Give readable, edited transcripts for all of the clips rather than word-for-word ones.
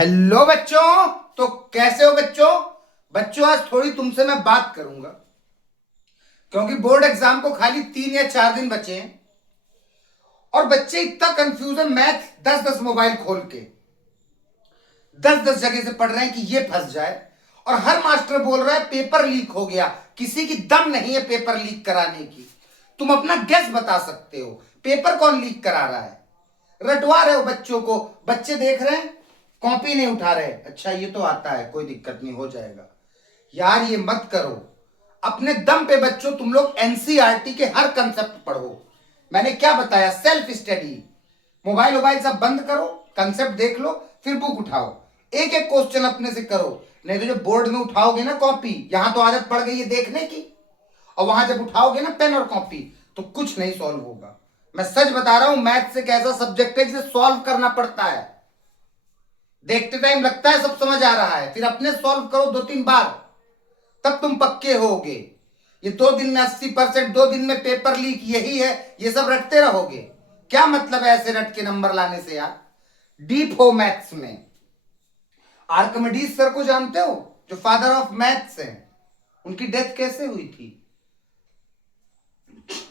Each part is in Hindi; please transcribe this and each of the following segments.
हेलो बच्चों। तो कैसे हो बच्चों? बच्चों आज थोड़ी तुमसे मैं बात करूंगा क्योंकि बोर्ड एग्जाम को खाली 3 या 4 दिन बचे हैं और बच्चे इतना कंफ्यूज है। मैथ 10-10 मोबाइल खोल के 10-10 जगह से पढ़ रहे हैं कि ये फंस जाए और हर मास्टर बोल रहा है पेपर लीक हो गया। किसी की दम नहीं है पेपर लीक कराने की। तुम अपना गेस बता सकते हो पेपर कौन लीक करा रहा है? रटवा रहे हो बच्चों को। बच्चे देख रहे हैं, कॉपी नहीं उठा रहे। अच्छा ये तो आता है, कोई दिक्कत नहीं, हो जाएगा। यार ये मत करो। अपने दम पे बच्चों तुम लोग एनसीईआरटी के हर कंसेप्ट पढ़ो। मैंने क्या बताया? Self study. मोबाइल वोबाइल सब बंद करो, कंसेप्ट देख लो, फिर बुक उठाओ। एक एक क्वेश्चन अपने से करो। नहीं तो जब बोर्ड में उठाओगे ना कॉपी, यहां तो आदत पड़ गई है देखने की, और वहां जब उठाओगे ना पेन और कॉपी तो कुछ नहीं सॉल्व होगा। मैं सच बता रहा हूं, मैथ्स एक ऐसा सब्जेक्ट है जिसे सॉल्व करना पड़ता है। देखते टाइम लगता है सब समझ आ रहा है, फिर अपने सॉल्व करो 2-3 बार, तब तुम पक्के होगे। ये 2 दिन में 80%, 2 दिन में पेपर लीक, यही है। ये सब रटते रहोगे, क्या मतलब है ऐसे रट के नंबर लाने से यार? डीप हो मैथ्स में। आर्किमिडीज सर को जानते हो, जो फादर ऑफ मैथ्स हैं? उनकी डेथ कैसे हुई थी?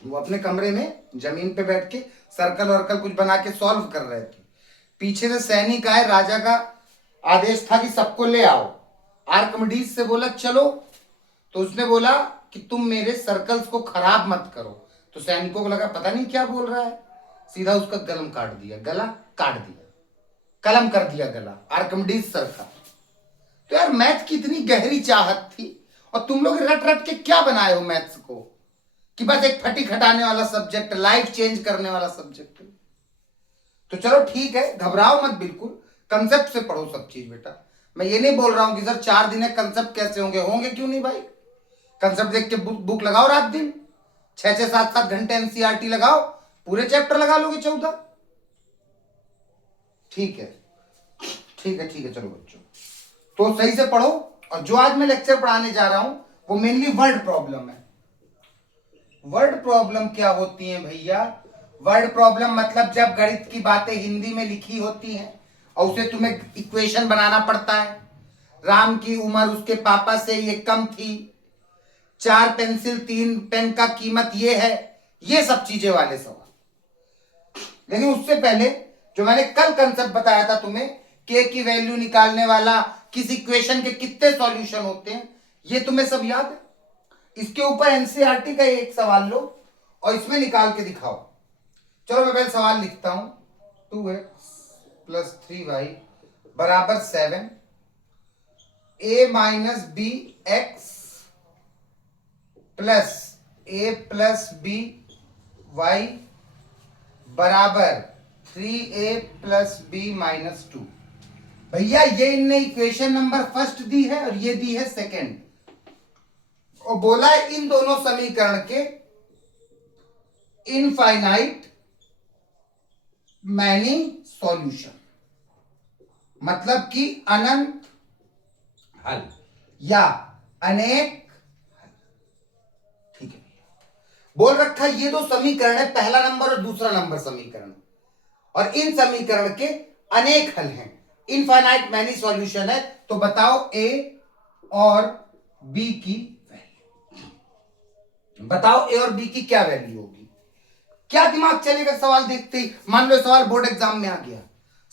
वो अपने कमरे में जमीन पे बैठ के सर्कल वर्कल कुछ बना के सॉल्व कर रहे थे। पीछे से सैनिक आए, राजा का आदेश था कि सबको ले आओ। आर्किमिडीज से बोला चलो, तो उसने बोला कि तुम मेरे सर्कल्स को खराब मत करो। तो सैनिकों को लगा पता नहीं क्या बोल रहा है, सीधा उसका गलम काट दिया, गला काट दिया, कलम कर दिया गला आर्किमिडीज सर का। तो यार मैथ की इतनी गहरी चाहत थी और तुम लोग रट रट के क्या बनाए हो मैथ्स को कि बस एक फटी खटाने वाला सब्जेक्ट, लाइफ चेंज करने वाला सब्जेक्ट। तो चलो ठीक है, घबराओ मत बिल्कुल, कंसेप्ट से पढ़ो सब चीज बेटा। मैं ये नहीं बोल रहा हूं कि सर 4 दिन है कंसेप्ट कैसे होंगे, होंगे क्यों नहीं भाई। कंसेप्ट देख के बुक लगाओ रात दिन, 6-6 7-7 घंटे एनसीईआरटी लगाओ, पूरे चैप्टर लगा लोगे 14। ठीक है ठीक है ठीक है, चलो बच्चों तो सही से पढ़ो। और जो आज मैं लेक्चर पढ़ाने जा रहा हूं वो मेनली वर्ड प्रॉब्लम है। वर्ड प्रॉब्लम क्या होती है भैया? वर्ड प्रॉब्लम मतलब जब गणित की बातें हिंदी में लिखी होती हैं और उसे तुम्हें इक्वेशन बनाना पड़ता है। राम की उम्र उसके पापा से ये कम थी, 4 पेंसिल 3 पेन का कीमत ये है, ये सब चीजें वाले सवाल। लेकिन उससे पहले जो मैंने कल कंसेप्ट बताया था तुम्हें, के की वैल्यू निकालने वाला, किस इक्वेशन के कितने सॉल्यूशन होते हैं, ये तुम्हें सब याद है? इसके ऊपर एनसीईआरटी का एक सवाल लो और इसमें निकाल के दिखाओ। चलो मैं पहले सवाल लिखता हूं। 2x + 3y = 7, a - b x plus a + b y = 3a + b - 2। भैया ये इनने इक्वेशन नंबर फर्स्ट दी है और ये दी है सेकंड, और बोला है इन दोनों समीकरण के इनफाइनाइट मैनी सॉल्यूशन, मतलब कि अनंत हल या अनेक हल। ठीक है भैया, बोल रखा है ये दो समीकरण है, पहला नंबर और दूसरा नंबर समीकरण, और इन समीकरण के अनेक हल हैं, इनफाइनाइट मैनी सॉल्यूशन है। तो बताओ ए और बी की वैल्यू, बताओ ए और बी की क्या वैल्यू होगी। क्या दिमाग चलेगा सवाल देखते ही? मान लो सवाल बोर्ड एग्जाम में आ गया,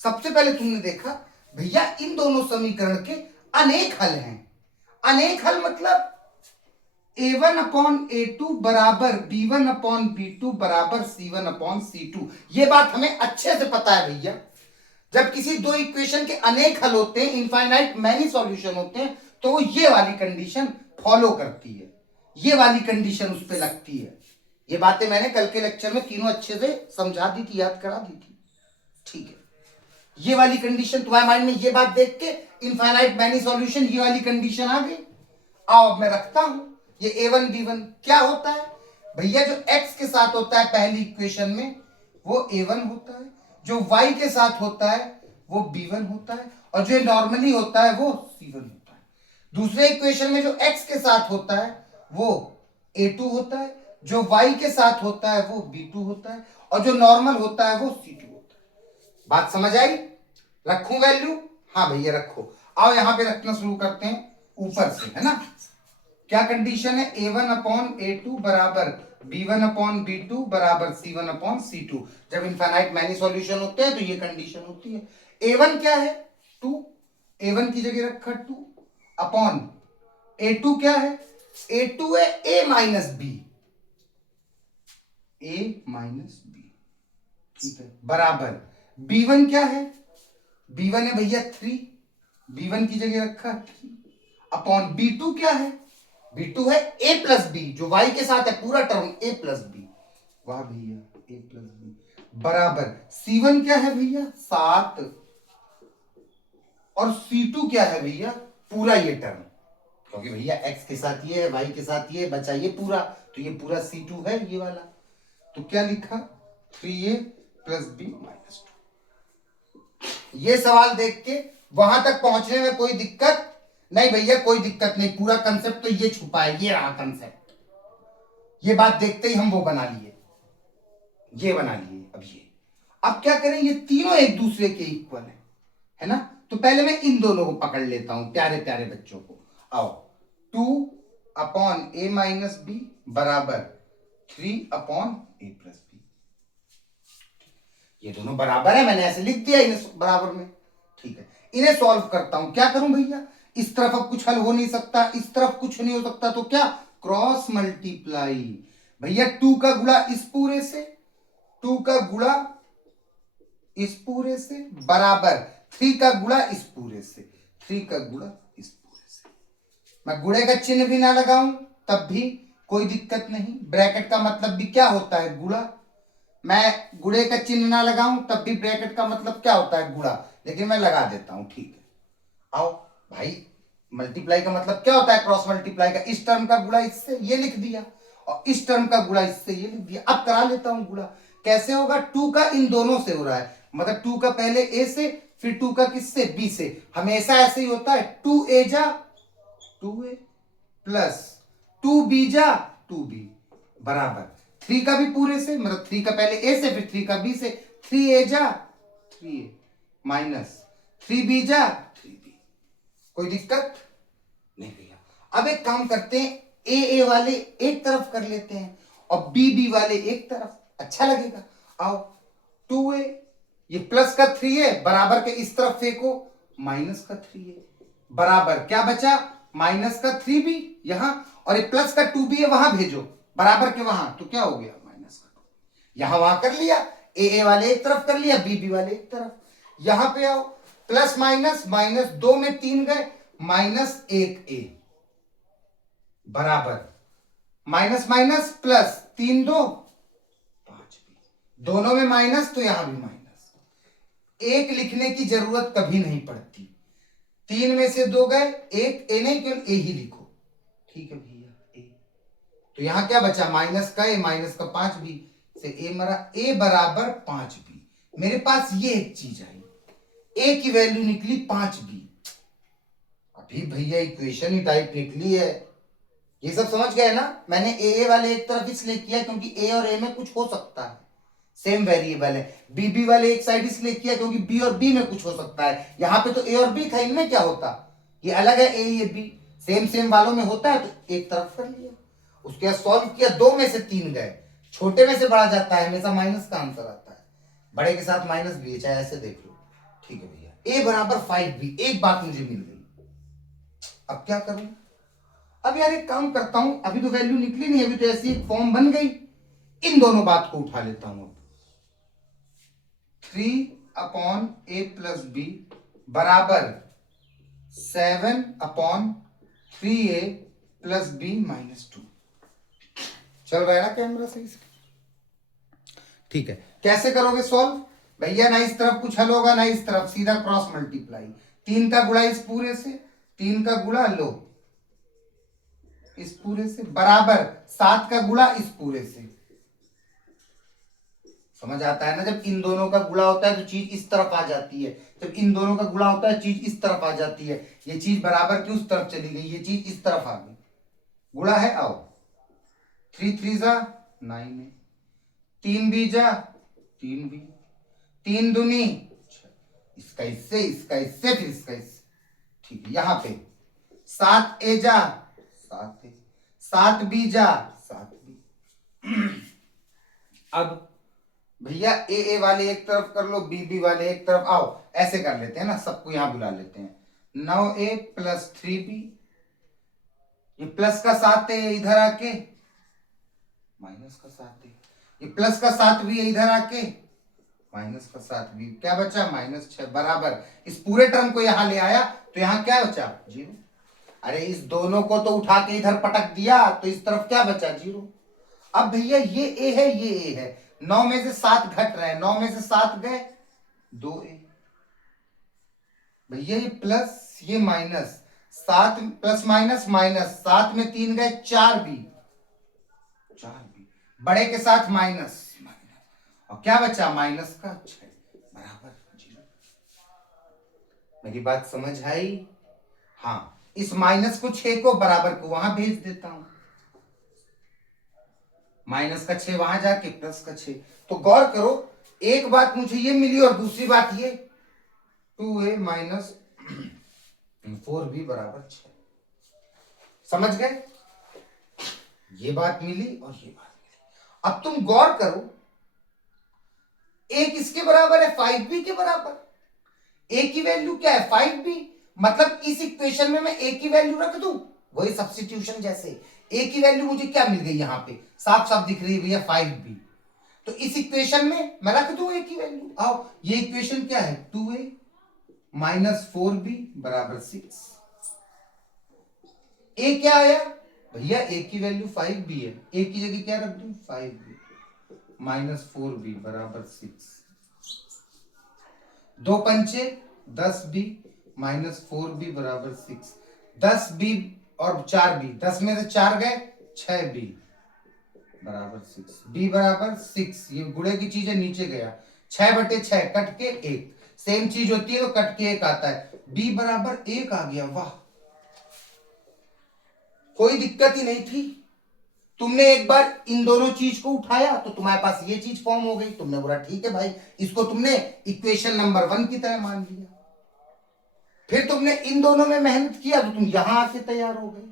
सबसे पहले तुमने देखा भैया इन दोनों समीकरण के अनेक हल हैं। अनेक हल मतलब a1/a2 = b1/b2 = c1/c2। ये बात हमें अच्छे से पता है भैया। जब किसी दो इक्वेशन के अनेक हल होते हैं, इनफाइनाइट मैनी सॉल्यूशन होते हैं, तो वो ये वाली कंडीशन फॉलो करती है, ये वाली कंडीशन उस पर लगती है। ये बातें मैंने कल के लेक्चर में तीनों अच्छे से समझा दी थी, याद करा दी थी। ठीक है, ये वाली कंडीशन तुम्हारे माइंड में, ये बात देख के इनफाइनाइट मैनी सॉल्यूशन, ये वाली कंडीशन आ गई। आओ अब मैं रखता हूं ये a1 b1 क्या होता है भैया। जो x के साथ होता है पहली इक्वेशन में वो a1 होता है, जो y के साथ होता है वो b1 होता है, और जो नॉर्मली होता है वो c1 होता है। दूसरे इक्वेशन में जो x के साथ होता है वो a2 होता है, जो y के साथ होता है वो b2 होता है, और जो नॉर्मल होता है वो c2 होता है। बात समझ आई? रखूं वैल्यू? हाँ भैया रखो, आओ यहां पे रखना शुरू करते हैं ऊपर से, है ना। क्या कंडीशन है, A1 अपॉन A2 बराबर B1 अपॉन B2 बराबर C1 अपॉन C2। जब इनफाइनाइट मैनी सॉल्यूशन होते हैं तो ये कंडीशन होती है। A1 क्या है, 2, A1 की जगह रखा 2 अपॉन A2 क्या है, A2 है A minus B, A minus B, ठीक है, बराबर B1 क्या है, B1 है भैया 3, B1 की जगह रखा 3 अपॉन B2 क्या है, B2 है A प्लस बी, जो Y के साथ है पूरा टर्म A प्लस बी, वाह भैया A प्लस बी, बराबर C1 क्या है भैया 7 और C2 क्या है भैया पूरा ये टर्म, क्योंकि भैया X के साथ ये है, Y के साथ ये बचा ये पूरा, तो ये पूरा C2 है ये वाला, तो क्या लिखा 3A प्लस बी माइनस 2। ये सवाल देख के वहां तक पहुंचने में कोई दिक्कत नहीं भैया, कोई दिक्कत नहीं, पूरा कंसेप्ट तो ये छुपा है, ये रहा कंसेप्ट, ये बात देखते ही हम वो बना लिए, ये बना लिए। अब क्या करें, ये तीनों एक दूसरे के इक्वल है ना, तो पहले मैं इन दोनों को पकड़ लेता हूं, प्यारे प्यारे बच्चों को। आओ 2 अपॉन A माइनस बी बराबर 3 अपॉन A प्लस बी, ये दोनों बराबर है, मैंने ऐसे लिख दिया इन्हें बराबर में, ठीक है। इन्हें सॉल्व करता हूं, क्या करूं भैया, इस तरफ अब कुछ हल हो नहीं सकता, इस तरफ कुछ नहीं हो सकता, तो क्या क्रॉस मल्टीप्लाई, भैया 2 का गुणा इस पूरे से, 2 का गुणा इस पूरे से बराबर 3 का गुणा इस पूरे से, 3 का गुणा इस पूरे से। मैं गुणे का चिन्ह भी ना लगाऊं तब भी कोई दिक्कत नहीं, ब्रैकेट का मतलब भी क्या होता है गुणा, मैं गुणे का चिन्ह ना लगाऊं तब भी ब्रैकेट का मतलब क्या होता है गुणा, लेकिन मैं लगा देता हूं, ठीक है। आओ भाई, मल्टीप्लाई का मतलब क्या होता है, क्रॉस मल्टीप्लाई का, इस टर्म का गुणा इससे, ये लिख दिया, और इस टर्म का गुणा इससे, ये लिख दिया। अब करा लेता हूं गुणा, कैसे होगा, 2 का इन दोनों से हो रहा है, मतलब 2 का पहले A से, फिर 2 का किससे B से, हमेशा ऐसे ही होता है, 2A जा 2A प्लस 2B जा 2B बराबर 3 का भी पूरे से, मतलब 3 का पहले A से फिर 3 का B से, 3A जा 3A माइनस 3B जा 3B, कोई दिक्कत नहीं भैया। अब एक काम करते हैं, A वाले एक तरफ कर लेते हैं और B वाले एक तरफ, अच्छा लगेगा। आओ 2A, ये प्लस का 3A बराबर के इस तरफ फेंको, माइनस का 3A बराबर क्या बचा, माइनस का 3B यहां, और ये प्लस का 2B है वहां भेजो बराबर के वहां, तो क्या हो गया माइनस का 2, यहां वहां कर लिया, A वाले एक तरफ कर लिया, B वाले एक तरफ, यहां पे आओ प्लस माइनस, माइनस 2 में 3 गए, माइनस 1A बराबर माइनस माइनस प्लस 3 2 5, दोनों में माइनस तो यहां भी माइनस, एक लिखने की जरूरत कभी नहीं पड़ती, 3 में से 2 गए, एक A नहीं केवल A ही लिखो, ठीक है भैया A, तो यहां क्या बचा, माइनस का A माइनस का 5B से A मरा, A बराबर 5B, मेरे पास ये एक चीज आई, A की वैल्यू निकली 5B, अभी भैया इक्वेशन ही टाइप निकली है, ये सब समझ गए ना, मैंने ए वाले एक तरफ इसलिए किया क्योंकि ए और ए में कुछ हो सकता है, सेम वेरिएबल है, बी वाले एक साइड इसलिए किया क्योंकि बी और बी में कुछ हो सकता है, यहां पे तो ए और बी था, इनमें क्या होता, ये अलग है, ए ये बी, सेम सेम वालों में होता है, तो एक तरफ कर लिया, उसके बाद सॉल्व किया, 2 में से 3 गए, छोटे में से बड़ा जाता है, हमेशा माइनस का आंसर आता है, बड़े के साथ माइनस भी है, चाहे ऐसे देख लो, ठीक है भैया, ए बराबर 5B, एक बात मुझे मिल गई, अब क्या करूं, अब यार एक काम करता हूं, अभी तो वैल्यू निकली नहीं, अभी तो ऐसी एक फॉर्म बन गई, इन दोनों बात को उठा लेता हूं, 3 अपॉन A प्लस बी बराबर 7 upon 3A plus B minus 2, चल रहा है ना कैमरा सही से, ठीक है। कैसे करोगे सॉल्व भैया, ना इस तरफ कुछ हल होगा ना इस तरफ, सीधा क्रॉस मल्टीप्लाई, 3 का गुणा इस पूरे से, 3 का गुणा लो इस पूरे से बराबर 7 का गुणा इस पूरे से, समझ आता है ना, जब इन दोनों का गुणा होता है तो चीज इस तरफ आ जाती है, जब इन दोनों का गुणा होता है चीज इस तरफ आ जाती है, ये चीज बराबर की उस तरफ चली गई, ये चीज इस तरफ आ गई, गुणा है, आओ 3 3 जा 9 है, 3 B जा 3B, 3 दूनी 6, इसका इससे, इसका इससे, फिर इसका इससे। ठीक है, यहां पे 7 ए जा 7 ए, 7 बी जा 7 बी। अब भैया ए वाले एक तरफ कर लो, बी वाले एक तरफ, आओ ऐसे कर लेते हैं ना, सबको यहां बुला लेते हैं। 9a प्लस 3b, ये प्लस का 7 है इधर आके, माइनस का 7 है, ये प्लस का 7 भी है इधर आके, माइनस का 7 भी, क्या बचा -6 बराबर। इस पूरे टर्म को यहां ले आया तो यहां क्या बचा 0। अरे इस दोनों को तो उठा के इधर पटक दिया तो इस तरफ क्या बचा 0। अब भैया ये ए है, ये ए है, 9 में से 7 घट रहे हैं, 9 में से 7 गए 2a। भैया ये प्लस ये माइनस, 7 प्लस माइनस माइनस, 7 में 3 गए 4b, 4b बड़े के साथ माइनस माइनस, और क्या बचा माइनस का 6 बराबर 0। मेरी बात समझ आई? हाँ, इस माइनस को 6 को बराबर को वहां भेज देता हूं, माइनस का 6 वहां जाके प्लस का 6। तो गौर करो, एक बात मुझे ये मिली और दूसरी बात ये 2a माइनस 4b बराबर 6। समझ गए? ये बात मिली और ये बात मिली। अब तुम गौर करो, a किसके बराबर है 5b के बराबर। a की वैल्यू क्या है 5b, मतलब इस इक्वेशन में मैं a की वैल्यू रख दूं, वही सब्स्टिट्यूशन जैसे a की वैल्यू मुझे क्या मिल गई यहां पे साफ साफ दिख रही है भैया 5b, तो इस इक्वेशन में मैं रख दूं a की वैल्यू। आओ, ये इक्वेशन क्या है 2a माइनस 4b बराबर 6। a क्या आया भैया, a की वैल्यू 5b है, a की जगह क्या रख दूं 5b माइनस 4b बराबर 6। 2 पंचे 10b माइनस 4b बराबर 6। 10b और 4b, 10 में से 4 गए 6b बराबर 6, b बराबर 6। ये गुणे की चीज है, नीचे गया 6/6 कट के 1, सेम चीज होती है तो कट के 1 आता है, b बराबर 1 आ गया। वाह, कोई दिक्कत ही नहीं थी। तुमने एक बार इन दोनों चीज को उठाया तो तुम्हारे पास ये चीज फॉर्म हो गई, तुमने बोला ठीक है भाई, इसको तुमने इक्वेशन नंबर 1 की तरह मान लिया। फिर तुमने इन दोनों में मेहनत किया तो तुम यहां आके तैयार हो गए,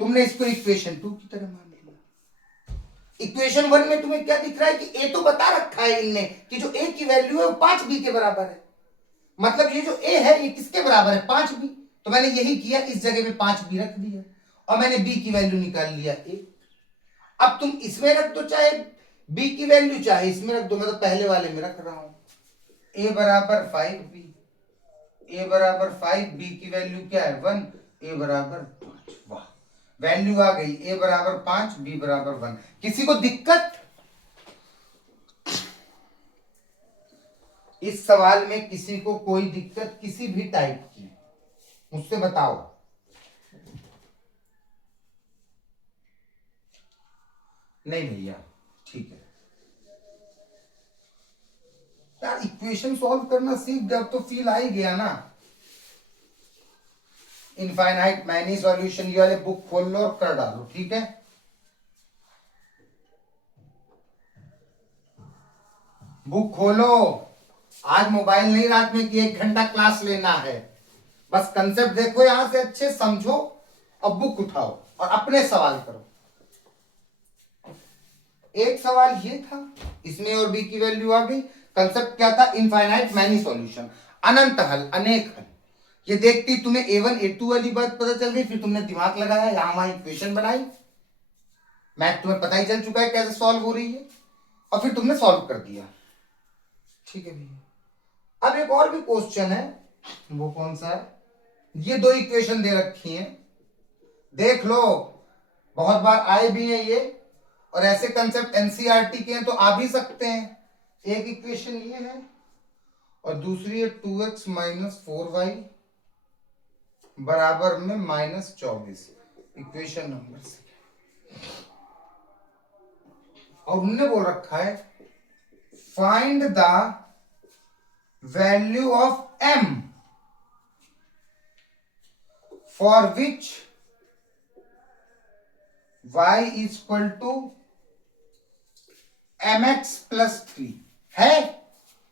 तुमने इसको इक्वेशन 2 की तरह मान लिया। इक्वेशन 1 में तुम्हें क्या दिख रहा है कि ए तो बता रखा है इनने कि जो ए की वैल्यू है वो 5b के बराबर है, मतलब ये जो ए है ये किसके बराबर है 5b, तो मैंने यही किया, इस जगह पे 5b रख दिया और मैंने b की वैल्यू निकाल लिया a। अब तुम इसमें रख दो चाहे b की वैल्यू, चाहे इसमें रख दो, मैं तो पहले वाले में रख रहा हूं। a बराबर 5b, a बराबर 5, b की वैल्यू क्या है 1, a बराबर 5। वाह, वैल्यू आ गई, a बराबर 5 b बराबर 1। किसी को दिक्कत इस सवाल में? किसी को कोई दिक्कत किसी भी टाइप की मुझसे बताओ। नहीं भैया ठीक है यार, इक्वेशन सॉल्व करना सीख गए तो फील आ ही गया ना। इनफाइनाइट मैनी सॉल्यूशन, ये वाले बुक खोल लो और कर डालो, ठीक है। बुक खोलो, आज मोबाइल नहीं रात में कि 1 घंटा क्लास लेना है, बस कंसेप्ट देखो यहां से अच्छे समझो और बुक उठाओ और अपने सवाल करो। एक सवाल ये था, इसमें और बी की वैल्यू आ गई। कंसेप्ट क्या था? इनफाइनाइट मैनी सॉल्यूशन, अनंत हल, अनेक हल। ये देखती तुम्हें A1 A2 वाली बात पता चल गई, फिर तुमने दिमाग लगाया, यहां वहां इक्वेशन बनाई, मैथ तुम्हें पता ही चल चुका है कैसे सॉल्व हो रही है, और फिर तुमने सॉल्व कर दिया। ठीक है भैया, अब एक और भी क्वेश्चन है, वो कौन सा है? ये 2 इक्वेशन दे रखी हैं, देख लो, बहुत बार आए भी हैं ये, और ऐसे कंसेप्ट एनसीईआरटी के हैं तो आ भी सकते हैं। एक इक्वेशन ये है और दूसरी है 2x माइनस 4y बराबर में -24, इक्वेशन नंबर 6। और उन्होंने बोल रखा है find the value of m for which y is equal to mx plus 3 है।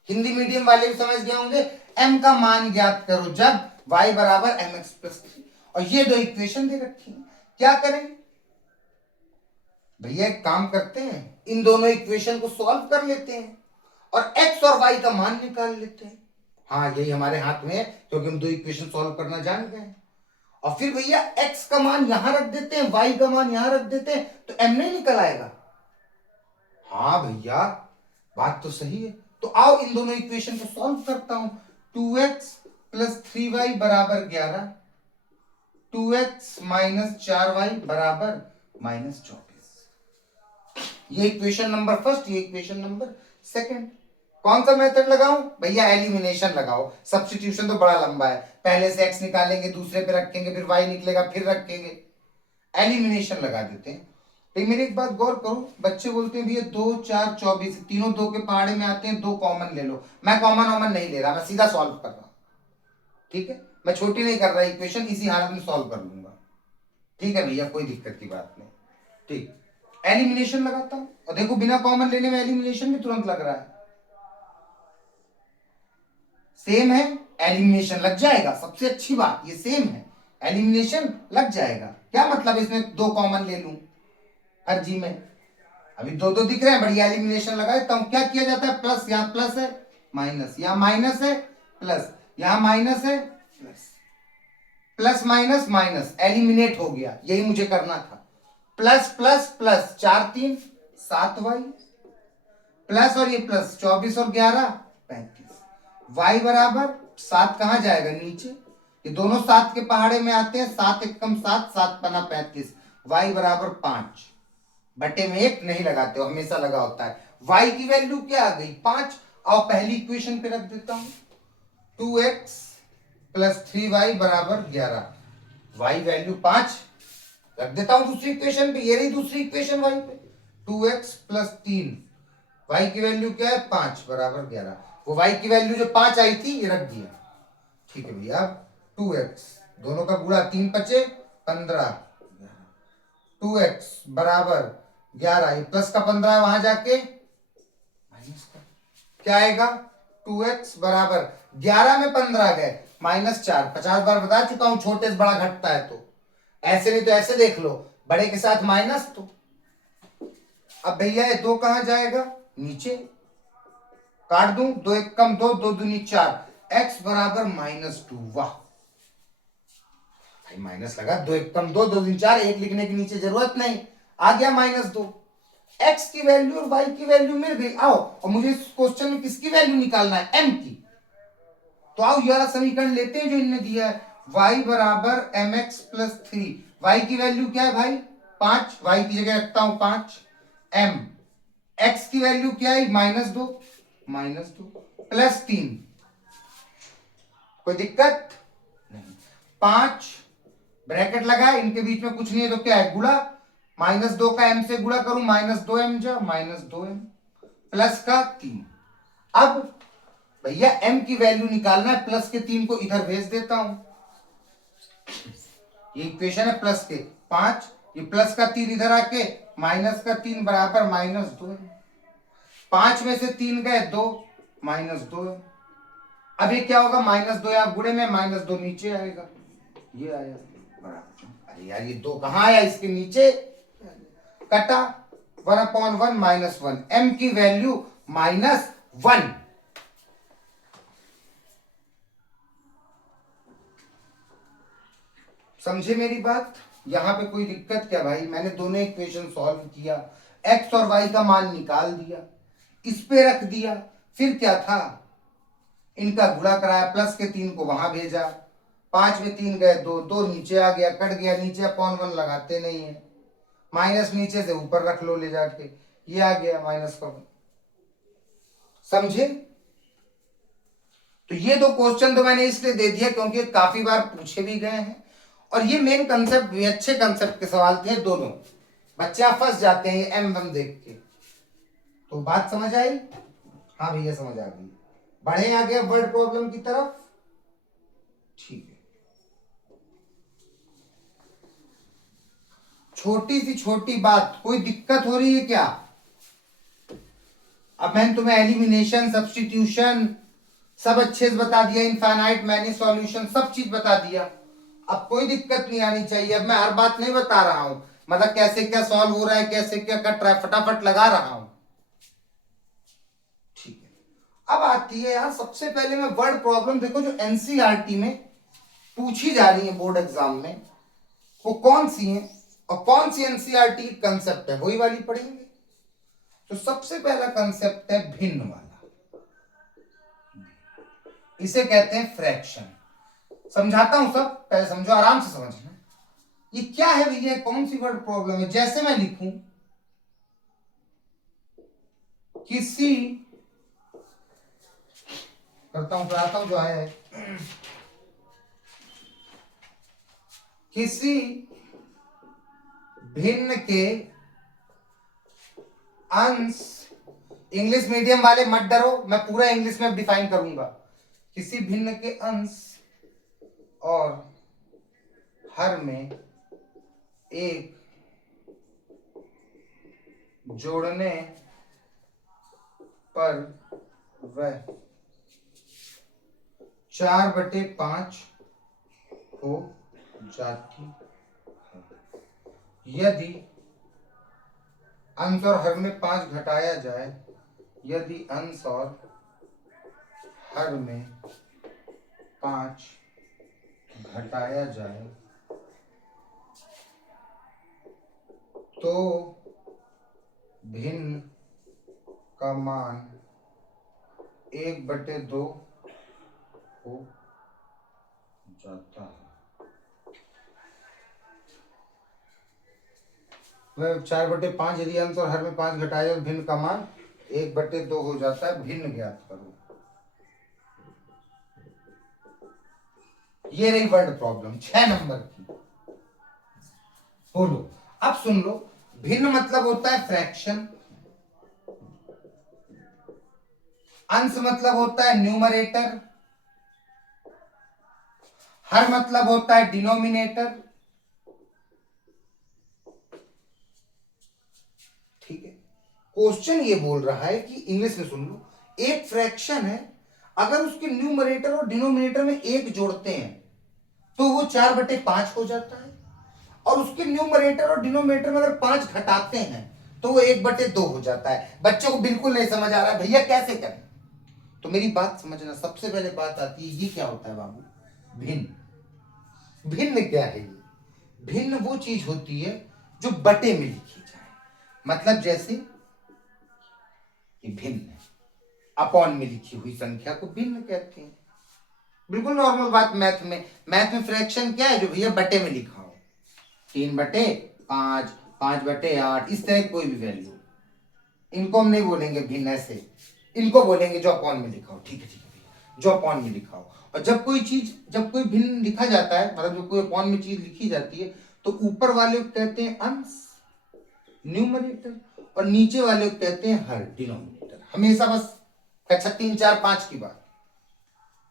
हिंदी मीडियम वाले भी समझ गए होंगे, m का मान ज्ञात करो जब y बराबर mx प्लस 3। और ये दो इक्वेशन दे रखी है, क्या करें भैया, एक काम करते हैं, इन दोनों इक्वेशन को सॉल्व कर लेते हैं और x और y का मान निकाल लेते हैं। हाँ, यही हमारे हाथ में है क्योंकि हम दो इक्वेशन सॉल्व करना जान गए। और फिर भैया x का मान यहां रख देते हैं, y का मान यहां रख देते हैं, तो m नहीं निकल आएगा। हाँ भैया, बात तो सही है। तो आओ इन दोनों इक्वेशन को सॉल्व करता हूं। 2x प्लस 3y बराबर 11, 2x माइनस 4y बराबर माइनस 24। ये इक्वेशन नंबर फर्स्ट, ये इक्वेशन नंबर सेकंड। कौन सा मेथड लगाऊं भैया? एलिमिनेशन लगाओ। सब्स्टिट्यूशन तो बड़ा लंबा है, पहले से x निकालेंगे, दूसरे पे रखेंगे, फिर y निकलेगा, फिर रखेंगे। एलिमिनेशन लगा देते हैं। तो मेरी एक बात गौर करो, बच्चे बोलते हैं भैया 2 4 24, तीनों 2 के पहाड़े में आते हैं, 2 कॉमन ले लो। मैं कॉमन नहीं ले रहा, मैं सीधा सॉल्व कर रहा हूं। ठीक है, मैं छोटी नहीं कर रहा, इक्वेशन इसी हालत में सॉल्व कर लूंगा। ठीक है भैया, कोई दिक्कत की बात नहीं। ठीक, एलिमिनेशन लगाता हूं और देखो बिना कॉमन लेने में एलिमिनेशन भी तुरंत लग रहा है, सेम है, एलिमिनेशन लग जाएगा। सबसे अच्छी बात ये सेम है, एलिमिनेशन लग जाएगा। क्या मतलब इसमें 2 कॉमन ले लूं हर जी में? अभी 2 दिख रहे हैं, बढ़िया एलिमिनेशन लगा देता हूं। क्या किया जाता है? प्लस, यहां प्लस है, माइनस, यहां माइनस है, प्लस, यहां माइनस है, plus, plus minus minus, eliminate हो गया। यही मुझे करना था। Plus plus plus, 4 3 7y, plus और ये प्लस 24 और 11 35, y बराबर 7 कहां जाएगा? नीचे। ये दोनों 7 के पहाड़े में आते हैं, 7 एकम 7, 7 पना 35, y बराबर 5 बटे में 1 नहीं लगाते हो, हमेशा लगा होता है। y की वैल्यू क्या आ गई? 5। और पहली इक्वेशन पे रख देता हूं, 2x प्लस 3y बराबर 11, y वैल्यू 5 रख देता हूं दूसरी इक्वेशन पे। ये रही दूसरी इक्वेशन y पे, 2x प्लस 3, y की वैल्यू क्या है? 5 बराबर 11। वो y की वैल्यू जो 5 आई थी ये रख दिया। ठीक है भैया, अब 2x, दोनों का गुणा, 3 बचे 15, 2x बराबर 11, ये प्लस का 15 है, वहां जाके माइनस का क्या आएगा? 2x बराबर 11 में 15 गए माइनस 4। 50 बार बता चुका हूं, छोटे से बड़ा घटता है तो ऐसे, नहीं तो ऐसे देख लो, बड़े के साथ माइनस। तो अब भैया ये 2 कहां जाएगा? नीचे। काट दूं, 2 1 कम 2, 2 दूनी 4, x बराबर -2। वाह भाई, माइनस लगा, 2 1 कम 2, 2 दूनी 4, 1 लिखने की नीचे जरूरत नहीं, आ गया -2। x की वैल्यू और y की वैल्यू मिल गई। आओ, और मुझे इस क्वेश्चन में किसकी वैल्यू निकालना है? m की। तो आओ ये वाला समीकरण लेते हैं जो इन्होंने दिया है, y बराबर mx प्लस 3। y की वैल्यू क्या है भाई? 5, y की जगह रखता हूं 5, m, x की वैल्यू क्या है? -2, प्लस 3, कोई दिक्कत नहीं। 5 ब्रैकेट लगा, इनके बीच में कुछ नहीं है तो क्या है? गुणा, -2 का m से गुणा करूं, -2m जा -2m, प्लस का 3। अब भैया m की वैल्यू निकालना है, प्लस के 3 को इधर भेज देता हूं। ये इक्वेशन है प्लस के 5, ये प्लस का 3 इधर आके माइनस का 3 बराबर -2। 5 में से 3 गए 2, -2। अब ये क्या होगा? -2 यहां गुणे में, -2 नीचे आएगा, ये आया बराबर। अरे यार, ये 2 कहां आया? इसके नीचे कटा, 1/1 -1, m की वैल्यू -1। समझे मेरी बात? यहां पे कोई दिक्कत क्या भाई? मैंने दोनों इक्वेशन सॉल्व किया, x और y का मान निकाल दिया, इस पे रख दिया, फिर क्या था? इनका गुणा कराया, प्लस के 3 को वहां भेजा, 5 में 3 गए 2, 2 नीचे आ गया, कट गया, नीचे 1/1 लगाते नहीं है, माइनस नीचे से ऊपर रख लो ले जाके, ये आ गया -1। समझे? तो ये 2 क्वेश्चन तो मैंने इसलिए दे दिया क्योंकि काफी बार पूछे भी गए हैं और ये मेन कंसेप्ट भी, अच्छे कंसेप्ट के सवाल थे दोनों। बच्चे फंस जाते हैं ये एम देख के। तो बात समझ आई? हाँ भैया समझ आ गई। बढ़े आगे वर्ड प्रॉब्लम की तरफ। ठीक है, छोटी सी छोटी बात, कोई दिक्कत हो रही है क्या? अब मैंने तुम्हें एलिमिनेशन, सब्स्टिट्यूशन, सब अच्छे से बता दिया, इनफाइनाइट मैनी सॉल्यूशन सब चीज बता दिया। अब कोई दिक्कत नहीं आनी चाहिए। अब मैं हर बात नहीं बता रहा हूं, मतलब कैसे क्या सॉल्व हो रहा है, कैसे क्या कट रहा है, फटाफट लगा रहा हूं। ठीक है, अब आती है यार सबसे पहले मैं वर्ड प्रॉब्लम। देखो जो एनसीईआरटी में पूछी जा रही है बोर्ड एग्जाम में, वो कौन सी है और कौन सी एनसीईआरटी कंसेप्ट है, वही वाली पढ़ेंगे। तो सबसे पहला कंसेप्ट है भिन्न वाला, इसे कहते हैं फ्रैक्शन। समझाता हूं, सब पहले समझो, आराम से समझना। ये क्या है भैया, कौन सी वर्ड प्रॉब्लम है। जैसे मैं लिखूं किसी, करता हूं पढ़ाता हूं जो आया है, किसी भिन्न के अंश, इंग्लिश मीडियम वाले मत डरो, मैं पूरा इंग्लिश में डिफाइन करूंगा। किसी भिन्न के अंश और हर में एक जोड़ने पर वह 4/5 हो जाती है यदि अंश और हर में 5 घटाया जाए, यदि अंश और हर में 5 घटाया जाए तो भिन्न का मान 1/2 हो जाता है। वह 4/5 यदि अंश और हर में 5 घटाया जाए, भिन्न का मान 1/2 हो जाता है। भिन्न ज्ञात करो। ये रही वर्ड प्रॉब्लम 6 नंबर की। बोलो, अब सुन लो। भिन्न मतलब होता है फ्रैक्शन, अंश मतलब होता है न्यूमरेटर, हर मतलब होता है डिनोमिनेटर। ठीक है, क्वेश्चन ये बोल रहा है कि इंग्लिश में सुन लो, एक फ्रैक्शन है, अगर उसके न्यूमरेटर और डिनोमिनेटर में एक जोड़ते हैं तो वो 4/5 हो जाता है, और उसके न्यूमरेटर और डिनोमिनेटर में अगर 5 घटाते हैं तो वो 1/2 हो जाता है। बच्चों को बिल्कुल नहीं समझ आ रहा है भैया कैसे करें, तो मेरी बात समझना। सबसे पहले बात आती है, ये क्या होता है बाबू, भिन्न। भिन्न क्या है ये? भिन्न वो चीज होती है जो बटे में लिखी जाए, मतलब जैसे ये भिन्न है, अपॉन में लिखी हुई संख्या को भिन्न कहते हैं। बिल्कुल नॉर्मल बात। मैथ में फ्रैक्शन क्या है, जो भैया बटे में लिखा हो, 3/5, 5/8, इस तरह कोई भी वैल्यू, इनको हम नहीं बोलेंगे भिन्न, ऐसे इनको बोलेंगे जो अपॉन में लिखा हो। ठीक है भैया, जो अपॉन में लिखा हो। और जब कोई भिन्न लिखा जाता है, मतलब जब कोई अपॉन में चीज लिखी जाती है, तो ऊपर वाले को कहते हैं अंश, न्यूमरेटर, और नीचे वाले को कहते हैं हर, डिनोमिनेटर। हमेशा बस कक्षा 3, 4, 5 की बात।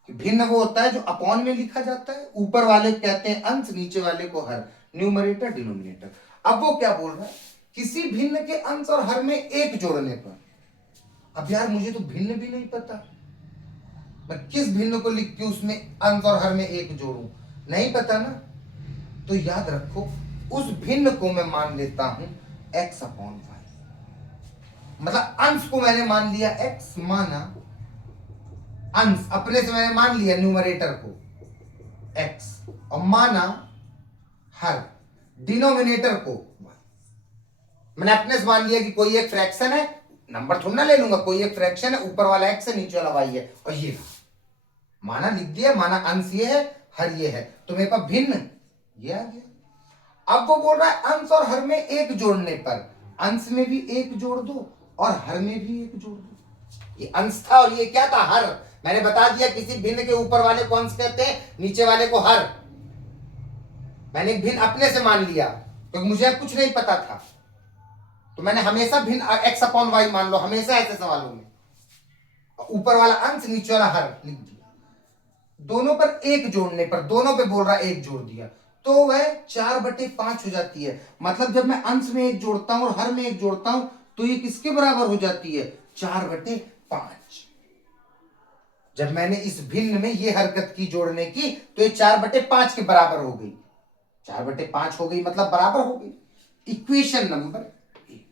भिन्न वो होता है जो अपॉन में लिखा जाता है, ऊपर वाले कहते हैं अंश, नीचे वाले को हर, न्यूमरेटर, डिनोमिनेटर। अब वो क्या बोल रहा है, किसी भिन्न के अंश और हर में एक जोड़ने पर। अब यार मुझे तो भिन्न भी नहीं पता, मैं किस भिन्न को लिख के उसमें अंश और हर में एक जोड़ूं, नहीं पता ना। तो याद रखो, उस भिन्न को मैं मान लेता हूं x/y, मतलब अंश को मैंने मान लिया x, माना अंश अपने से मैंने मान लिया न्यूमरेटर को x, और माना हर, डिनोमिनेटर को y। मैंने अपने से मान लिया कि कोई एक फ्रैक्शन है, नंबर थोड़ा ना ले लूंगा, कोई एक फ्रैक्शन है, ऊपर वाला x है, नीचे वाला y है, और ये माना लिख दिया, माना अंश ये है, हर ये है, तो मेरे पास भिन्न ये आ गया। अब वो बोल रहा है अंश और हर में एक जोड़ने पर, अंश में भी एक जोड़ दो और हर में भी एक जोड़ दो। ये अंश था और ये क्या था, हर। मैंने बता दिया किसी भिन्न के ऊपर वाले को अंश कहते हैं, नीचे वाले को हर। मैंने एक भिन्न अपने से मान लिया क्योंकि मुझे कुछ नहीं पता था, तो मैंने हमेशा भिन्न x/y मान लो, हमेशा ऐसे सवालों में ऊपर वाला अंश, नीचे वाला हर लिख दिया। दोनों पर एक जोड़ने पर, दोनों पे बोल रहा एक जोड़ दिया, तो वह 4/5 हो जाती है। मतलब जब मैं अंश में एक जोड़ता हूं और हर में एक जोड़ता हूं तो ये किसके बराबर हो जाती है, 4/5। जब मैंने इस भिन्न में ये हरकत की जोड़ने की तो ये 4/5 के बराबर हो गई, 4/5 हो गई मतलब बराबर हो गई। इक्वेशन नंबर एक।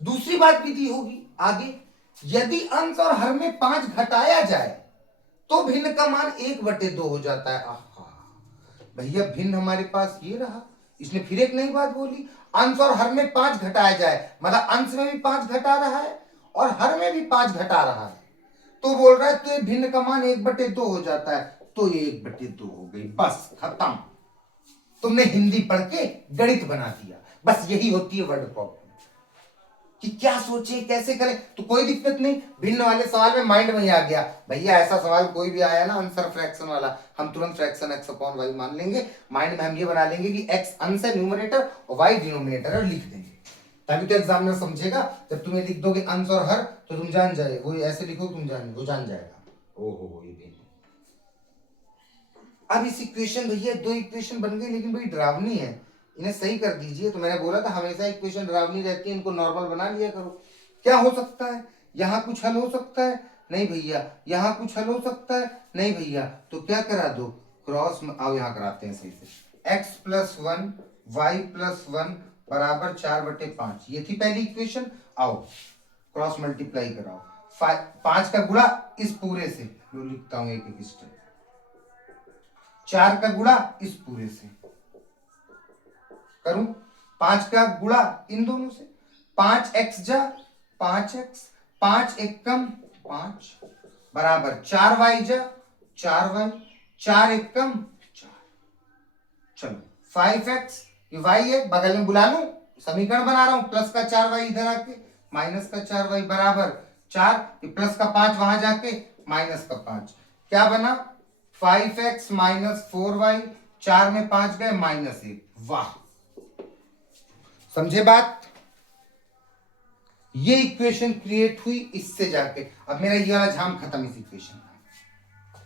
दूसरी बात भी दी होगी आगे, यदि अंश और हर में 5 घटाया जाए तो भिन्न का मान 1/2 हो जाता है। आहा भैया भिन्न हमारे पास ये रहा, इसने फिर एक नई बात बोली, अंश और हर में 5 घटाया जाए, मतलब अंश में भी 5 घटा रहा है और हर में भी 5 घटा रहा है, तो बोल रहा है तो ये भिन्न का मान 1/2 हो जाता है, तो ये 1/2 हो गई, बस खत्म। तुमने हिंदी पढ़ के गणित बना दिया, बस यही होती है वर्ड प्रॉब्लम, कि क्या सोचे कैसे करें। तो कोई दिक्कत नहीं, भिन्न वाले सवाल में माइंड में ही आ गया भैया, ऐसा सवाल कोई भी आया ना आंसर फ्रैक्शन वाला, हम तुरंत फ्रैक्शन x अपॉन वाई मान लेंगे, माइंड में हम ये बना लेंगे कि x अंश है न्यूमरेटर और y डिनोमिनेटर है, और लिख देंगे, तभी तो एग्जामिनर समझेगा। जब तुम्हें लिख दोगे अंश और हर तो तुम जान जाए, वो ऐसे लिखो तुम जान, वो जान जाएगा। ओहो ये भी। अब इस इक्वेशन भैया 2 इक्वेशन बन गई, लेकिन बड़ी डरावनी है, इन्हें सही कर दीजिए। तो मैंने बोला था हमेशा इक्वेशन डरावनी रहती है, इनको नॉर्मल बना लिया करो। क्या हो सकता है, यहाँ कुछ हल हो सकता है, नहीं भैया, यहाँ कुछ हल हो सकता है, नहीं भैया, तो क्या करा दो, क्रॉस आओ यहाँ कराते हैं सही से, x + 1 y + 1 बराबर 4/5, ये थी पहली इक्वेशन। आओ क्रॉस मल्टीप्लाई कराओ, 5 का गुणा इस पूरे से, जो लिखता हूं एक एक स्टेप, 4 का गुणा इस पूरे से करूं, 5 का गुणा इन दोनों से, 5x जा 5x, 5 एकम 5 बराबर 4y जा 4y, 4 एकम 4। चलो 5x, ये y है, बगल में बुला लूं, समीकरण बना रहा हूं, प्लस का 4y इधर आके माइनस का 4y बराबर 4, प्लस का 5 वहां जाके माइनस का 5, क्या बना 5x - 4y, 4 में 5 गए -1। वाह समझे बात, ये इक्वेशन क्रिएट हुई इससे जाके। अब मेरा ये वाला झाम खत्म इस इक्वेशन का,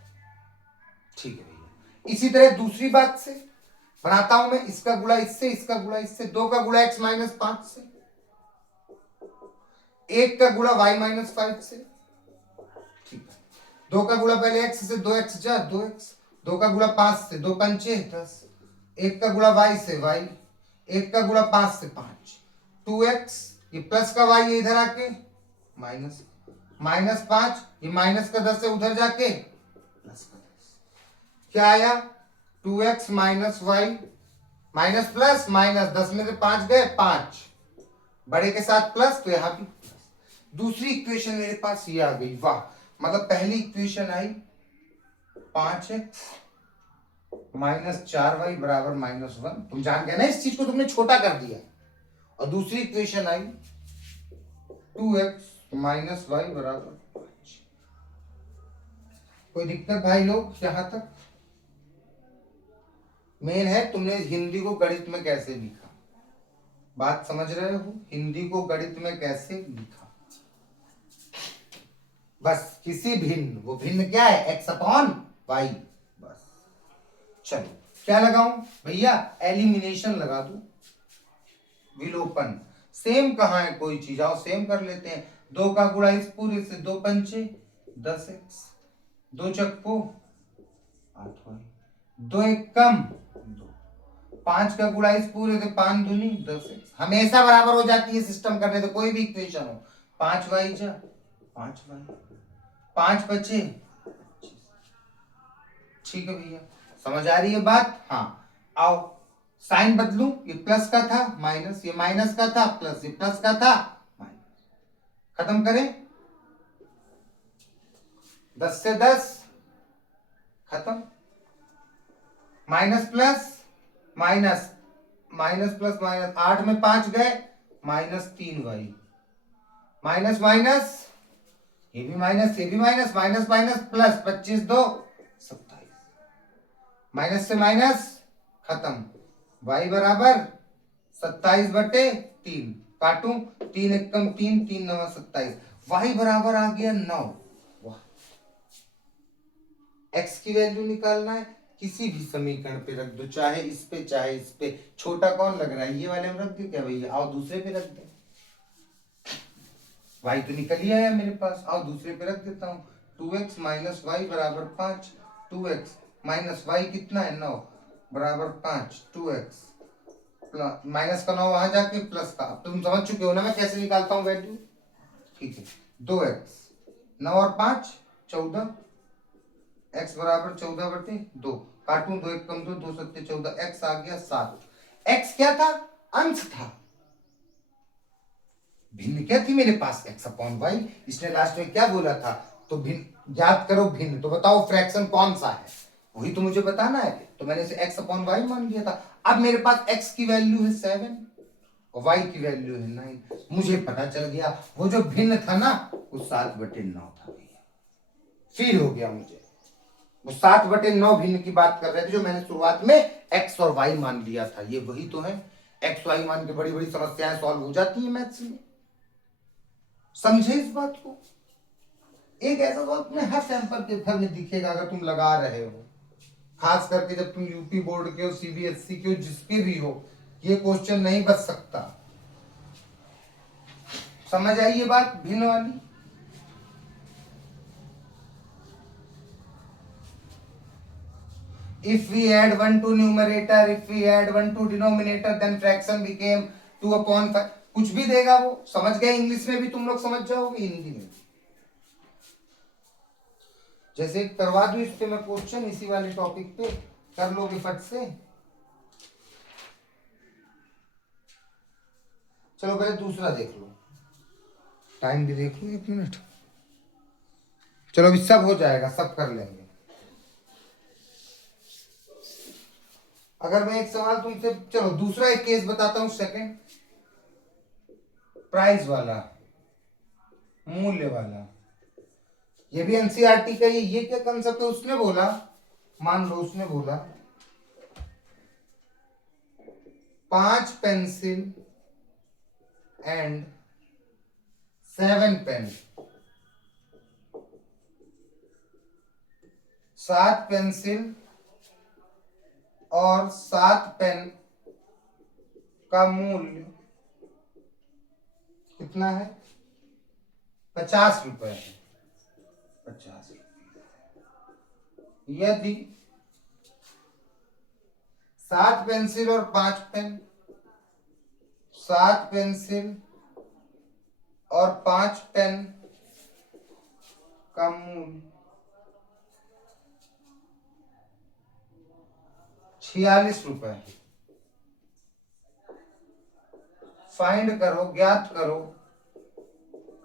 ठीक है भैया। इसी तरह दूसरी बात से बनाता हूं मैं, इसका गुणा इससे, इसका गुणा इससे, 2 का गुणा x - 5 से, 1 का गुणा y - 5 से, ठीक है। 2 का गुणा पहले x से, 2x जा 2x, 2 का गुणा 5 से, 2 पंचे 10, 1 का गुणा y से y, 1 का गुणा 5 से 5, 2x, ये प्लस का y ये इधर आके माइनस, -5, ये माइनस का 10 से उधर जाके प्लस का 10, क्या आया 2x - y minus plus minus, 10 में से 5 गए 5, बड़े के साथ प्लस, तो यहां भी प्लस। दूसरी इक्वेशन मेरे पास ये आ गई, वाह, मतलब पहली इक्वेशन आई 5x - 4y बराबर -1, तुम जान गए ना इस चीज को, तुमने छोटा कर दिया। और दूसरी इक्वेशन आई 2x - y बराबर 5। कोई दिक्कत भाई लोग यहां तक? मेन है तुमने हिंदी को गणित में कैसे लिखा, बात समझ रहे हो, हिंदी को गणित में कैसे लिखा, बस किसी भिन्न, वो भिन्न क्या है x अपॉन y, बस। चलो क्या लगाऊं भैया, एलिमिनेशन लगा दूं, विलोपन, सेम कहां है कोई चीज, आओ सेम कर लेते हैं। 2 का गुणा इस पूरे से, 2 पंचे 10x, 2 चक्को 8y, 2 एक कम 2, 5 का गुणा इस पूरे से, 5 दूनी 10x, हमेशा बराबर हो जाती है सिस्टम करने तो, कोई भी इक्वेशन हो, 5y जा 5y, 5 बचे, ठीक है भैया, समझ आ रही है बात। हाँ आओ साइन बदलूं, ये प्लस का था माइनस, ये माइनस का था प्लस, ये प्लस का था माइनस, खत्म करें, 10 से 10 खत्म, minus plus minus, minus plus minus, 8 में 5 गए -3y, माइनस माइनस, ये भी माइनस, ये भी minus, minus minus plus, 25 2 27, minus से माइनस खत्म, y बराबर 27/3, काटूं 3 एकम 3, 3 9 27, y बराबर आ गया 9। वाह, x की वैल्यू निकालना है, किसी भी समीकरण पे रख दो, चाहे इस पे चाहे इस पे, छोटा कौन लग रहा है, ये वाले में रख दो क्या भैया, आओ दूसरे पे रख दे, y तो निकल ही आया मेरे पास, आओ दूसरे पे रख देता हूं, 2x माइनस वाई बराबर 5, 2x माइनस वाई कितना है 9 बराबर 5, 2x माइनस का 9 वहां जाके प्लस का, अब तुम समझ चुके हो ना मैं कैसे निकालता हूँ वैल्यू। ठीक है, 2x 9 और 5 14, x बराबर 14/2, काटूं 2 1 कम 2 2 7 14, x आ गया 7। x क्या था? अंश था। भिन्न क्या थी मेरे पास? x upon y. इसने लास्ट में क्या बोला था? तो भिन्न याद करो, भिन्न तो बताओ फ्रैक्शन कौन सा है, वही तो मुझे बताना है। तो मैंने इसे x अपॉन वाई मान लिया था। अब मेरे पास x की वैल्यू है 7 और y की वैल्यू है 9। मुझे पता चल गया वो जो भिन्न था ना वो 7/9 था भैया। फील हो गया मुझे, वो 7/9 भिन्न की बात कर रहे थे जो मैंने शुरुआत में x और y मान लिया था। ये वही तो है। x y मान के बड़ी बड़ी समस्याएं सॉल्व हो जाती है मैथ्स में। समझे इस बात को? एक ऐसा सवाल तुम्हें हर सैंपल पेपर में दिखेगा अगर तुम लगा रहे हो, खास करके जब तुम यूपी बोर्ड के हो, सीबीएसई के हो, जिसके भी हो, ये क्वेश्चन नहीं बच सकता। समझ आई ये बात भिन्न वाली? If we add 1 to numerator, if we add 1 to denominator, then fraction became 2/5। कुछ भी देगा वो, समझ गए? इंग्लिश में भी तुम लोग समझ जाओगे, हिंदी में जैसे करवा दूं इस पे मैं क्वेश्चन, इसी वाले टॉपिक पे कर लोगे फट से। चलो पहले दूसरा देख लो, टाइम भी देख लो 1 मिनट। चलो अभी सब हो जाएगा, सब कर लेंगे। अगर मैं एक सवाल तुमसे, चलो दूसरा एक केस बताता हूं, सेकंड प्राइस वाला, मूल्य वाला, ये भी एनसीईआरटी का ही। ये क्या कंसेप्ट है? उसने बोला, मान लो उसने बोला 5 पेंसिल एंड 7 पेन, 7 पेंसिल और 7 पेन का मूल्य कितना है? 50 रुपए है। 50 रुपये। यदि 7 पेंसिल और 5 पेन, 7 पेंसिल और 5 पेन का मूल्य 46 रुपए है। फाइंड करो, ज्ञात करो,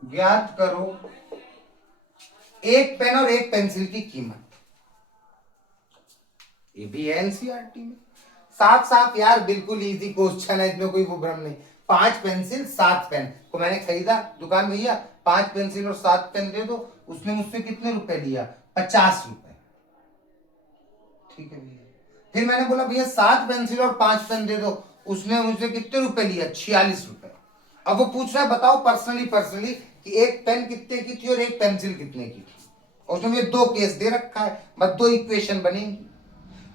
ज्ञात करो एक पेन और एक पेंसिल की कीमत। ये भी है एनसीईआरटी में। साफ साफ यार, बिल्कुल इजी क्वेश्चन है, इसमें कोई वो भ्रम नहीं। 5 पेंसिल 7 पेन को मैंने खरीदा दुकान, भैया 5 पेंसिल और 7 पेन दे दो। उसने मुझसे कितने रुपए लिया? 50 रुपए। ठीक है भैया। फिर मैंने बोला भैया 7 पेंसिल और 5 पेन दे दो। उसने मुझसे कितने रुपए लिया? 46 रुपए। अब वो पूछ रहा है बताओ पर्सनली कि एक पेन कितने की थी और एक पेंसिल कितने की थी। और उसने मुझे 2 केस दे रखा है, बस 2 इक्वेशन बनेंगी।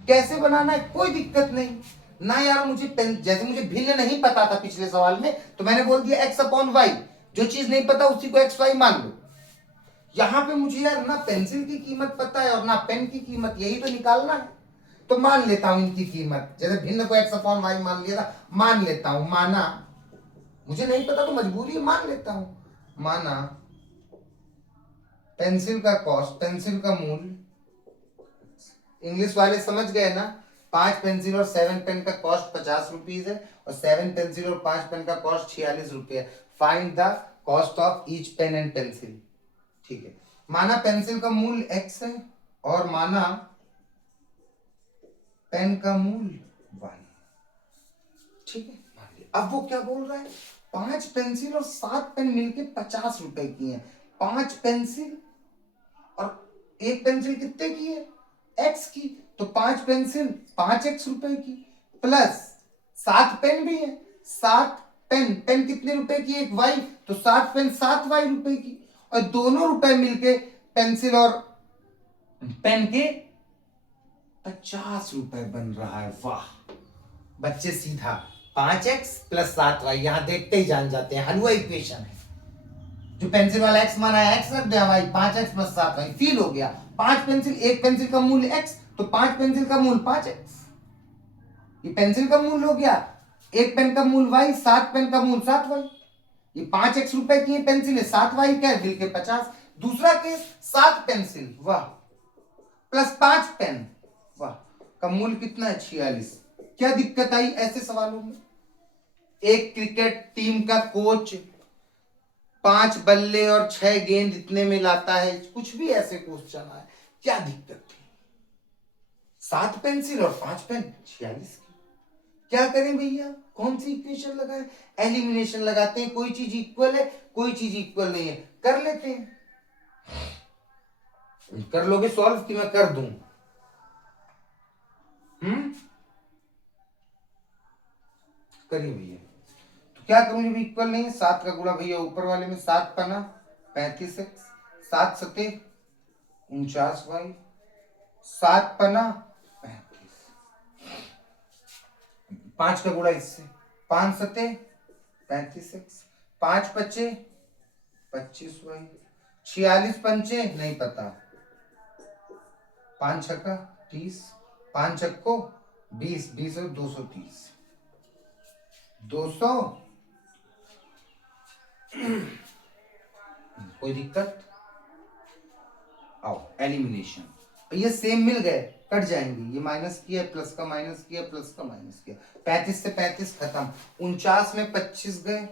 कैसे बनाना है कोई दिक्कत नहीं ना यार। मुझे जैसे मुझे भिन्न नहीं पता था पिछले सवाल में, तो मैंने बोल दिया x अपॉन वाई। जो चीज नहीं पता उसी को एक्स वाई मान लो। यहां पे मुझे यार ना पेंसिल की कीमत पता है और ना पेन की कीमत, यही तो निकालना है। तो मान लेता हूं इनकी कीमत, जैसे भिन्न को x अपॉन वाई मान लिया था, मान लेता हूं, माना। मुझे नहीं पता तो मजबूरी है, मान लेता हूं। माना पेंसिल का कॉस्ट, पेंसिल का मूल्य, इंग्लिश वाले समझ गए ना। 5 पेंसिल और 7 पेन का कॉस्ट 50 रुपीज है और 7 पेंसिल और 5 पेन का कॉस्ट 46 रुपये है। Find the cost of each pen and pencil. ठीक है, माना पेंसिल का मूल्य x है और माना पेन का मूल्य y। ठीक है, मान लिया। अब वो क्या बोल रहा है? 5 पेंसिल और 7 पेन मिलके 50 रुपए की है। 5 पेंसिल और एक पेंसिल कितने की है? x की। तो 5 पेंसिल 5x रुपए की, प्लस 7 पेन भी है, 7 पेन, पेन कितने रुपए की? एक y, तो 7 पेन 7y रुपए की। और दोनों रुपए मिलके पेंसिल और पेन के 50 रुपए बन रहा है। वाह बच्चे, सीधा 5x प्लस 7y, यहां देखते ही जान जाते हैं हलवा इक्वेशन है। जो पेंसिल वाला एक्स माना है एक्स रख दिया भाई, 5x प्लस 7 भाई फील हो गया। 5 पेंसिल, एक पेंसिल का मूल्य x, तो 5 पेंसिल का मूल्य 5x, ये पेंसिल का मूल्य हो गया। एक पेन का मूल्य y, 7 पेन का मूल्य 7y। ये 5x रुपए की पेंसिल है, 7y क्या है, बिल के 50। दूसरा केस 7 पेंसिल वाह प्लस 5 पेन वाह का मूल्य कितना है, 46। क्या दिक्कत आई ऐसे सवालों में? एक क्रिकेट टीम का कोच 5 बल्ले और 6 गेंद इतने में लाता है, कुछ भी ऐसे क्वेश्चन आए, क्या दिक्कत थी? 7 पेंसिल और 5 पेन, 46 की। क्या करें भैया, कौन सी इक्वेशन लगाएं? एलिमिनेशन लगाते हैं, कोई चीज इक्वल है कोई चीज इक्वल नहीं है, कर लेते हैं। कर लोगे सॉल्व कि मैं कर दूं? करिए भैया। तो क्या करूं जब इक्वल नहीं है? 7 का गुणा भैया ऊपर वाले में, 7 पना 35x, 7 सते 49y, 7 पना 35, 5 का गुणा इससे, 5 सते 35x, 5 पचे 25y, 46 पंचे नहीं पता, 5 छक्का 30, 5 छक्को 20, 20 और 230, 200। कोई दिक्कत? आओ एलिमिनेशन। ये सेम मिल गए, कट जाएंगे, ये माइनस किया प्लस का माइनस किया प्लस का माइनस किया, 35 से 35 खत्म, 49 में 25 गए,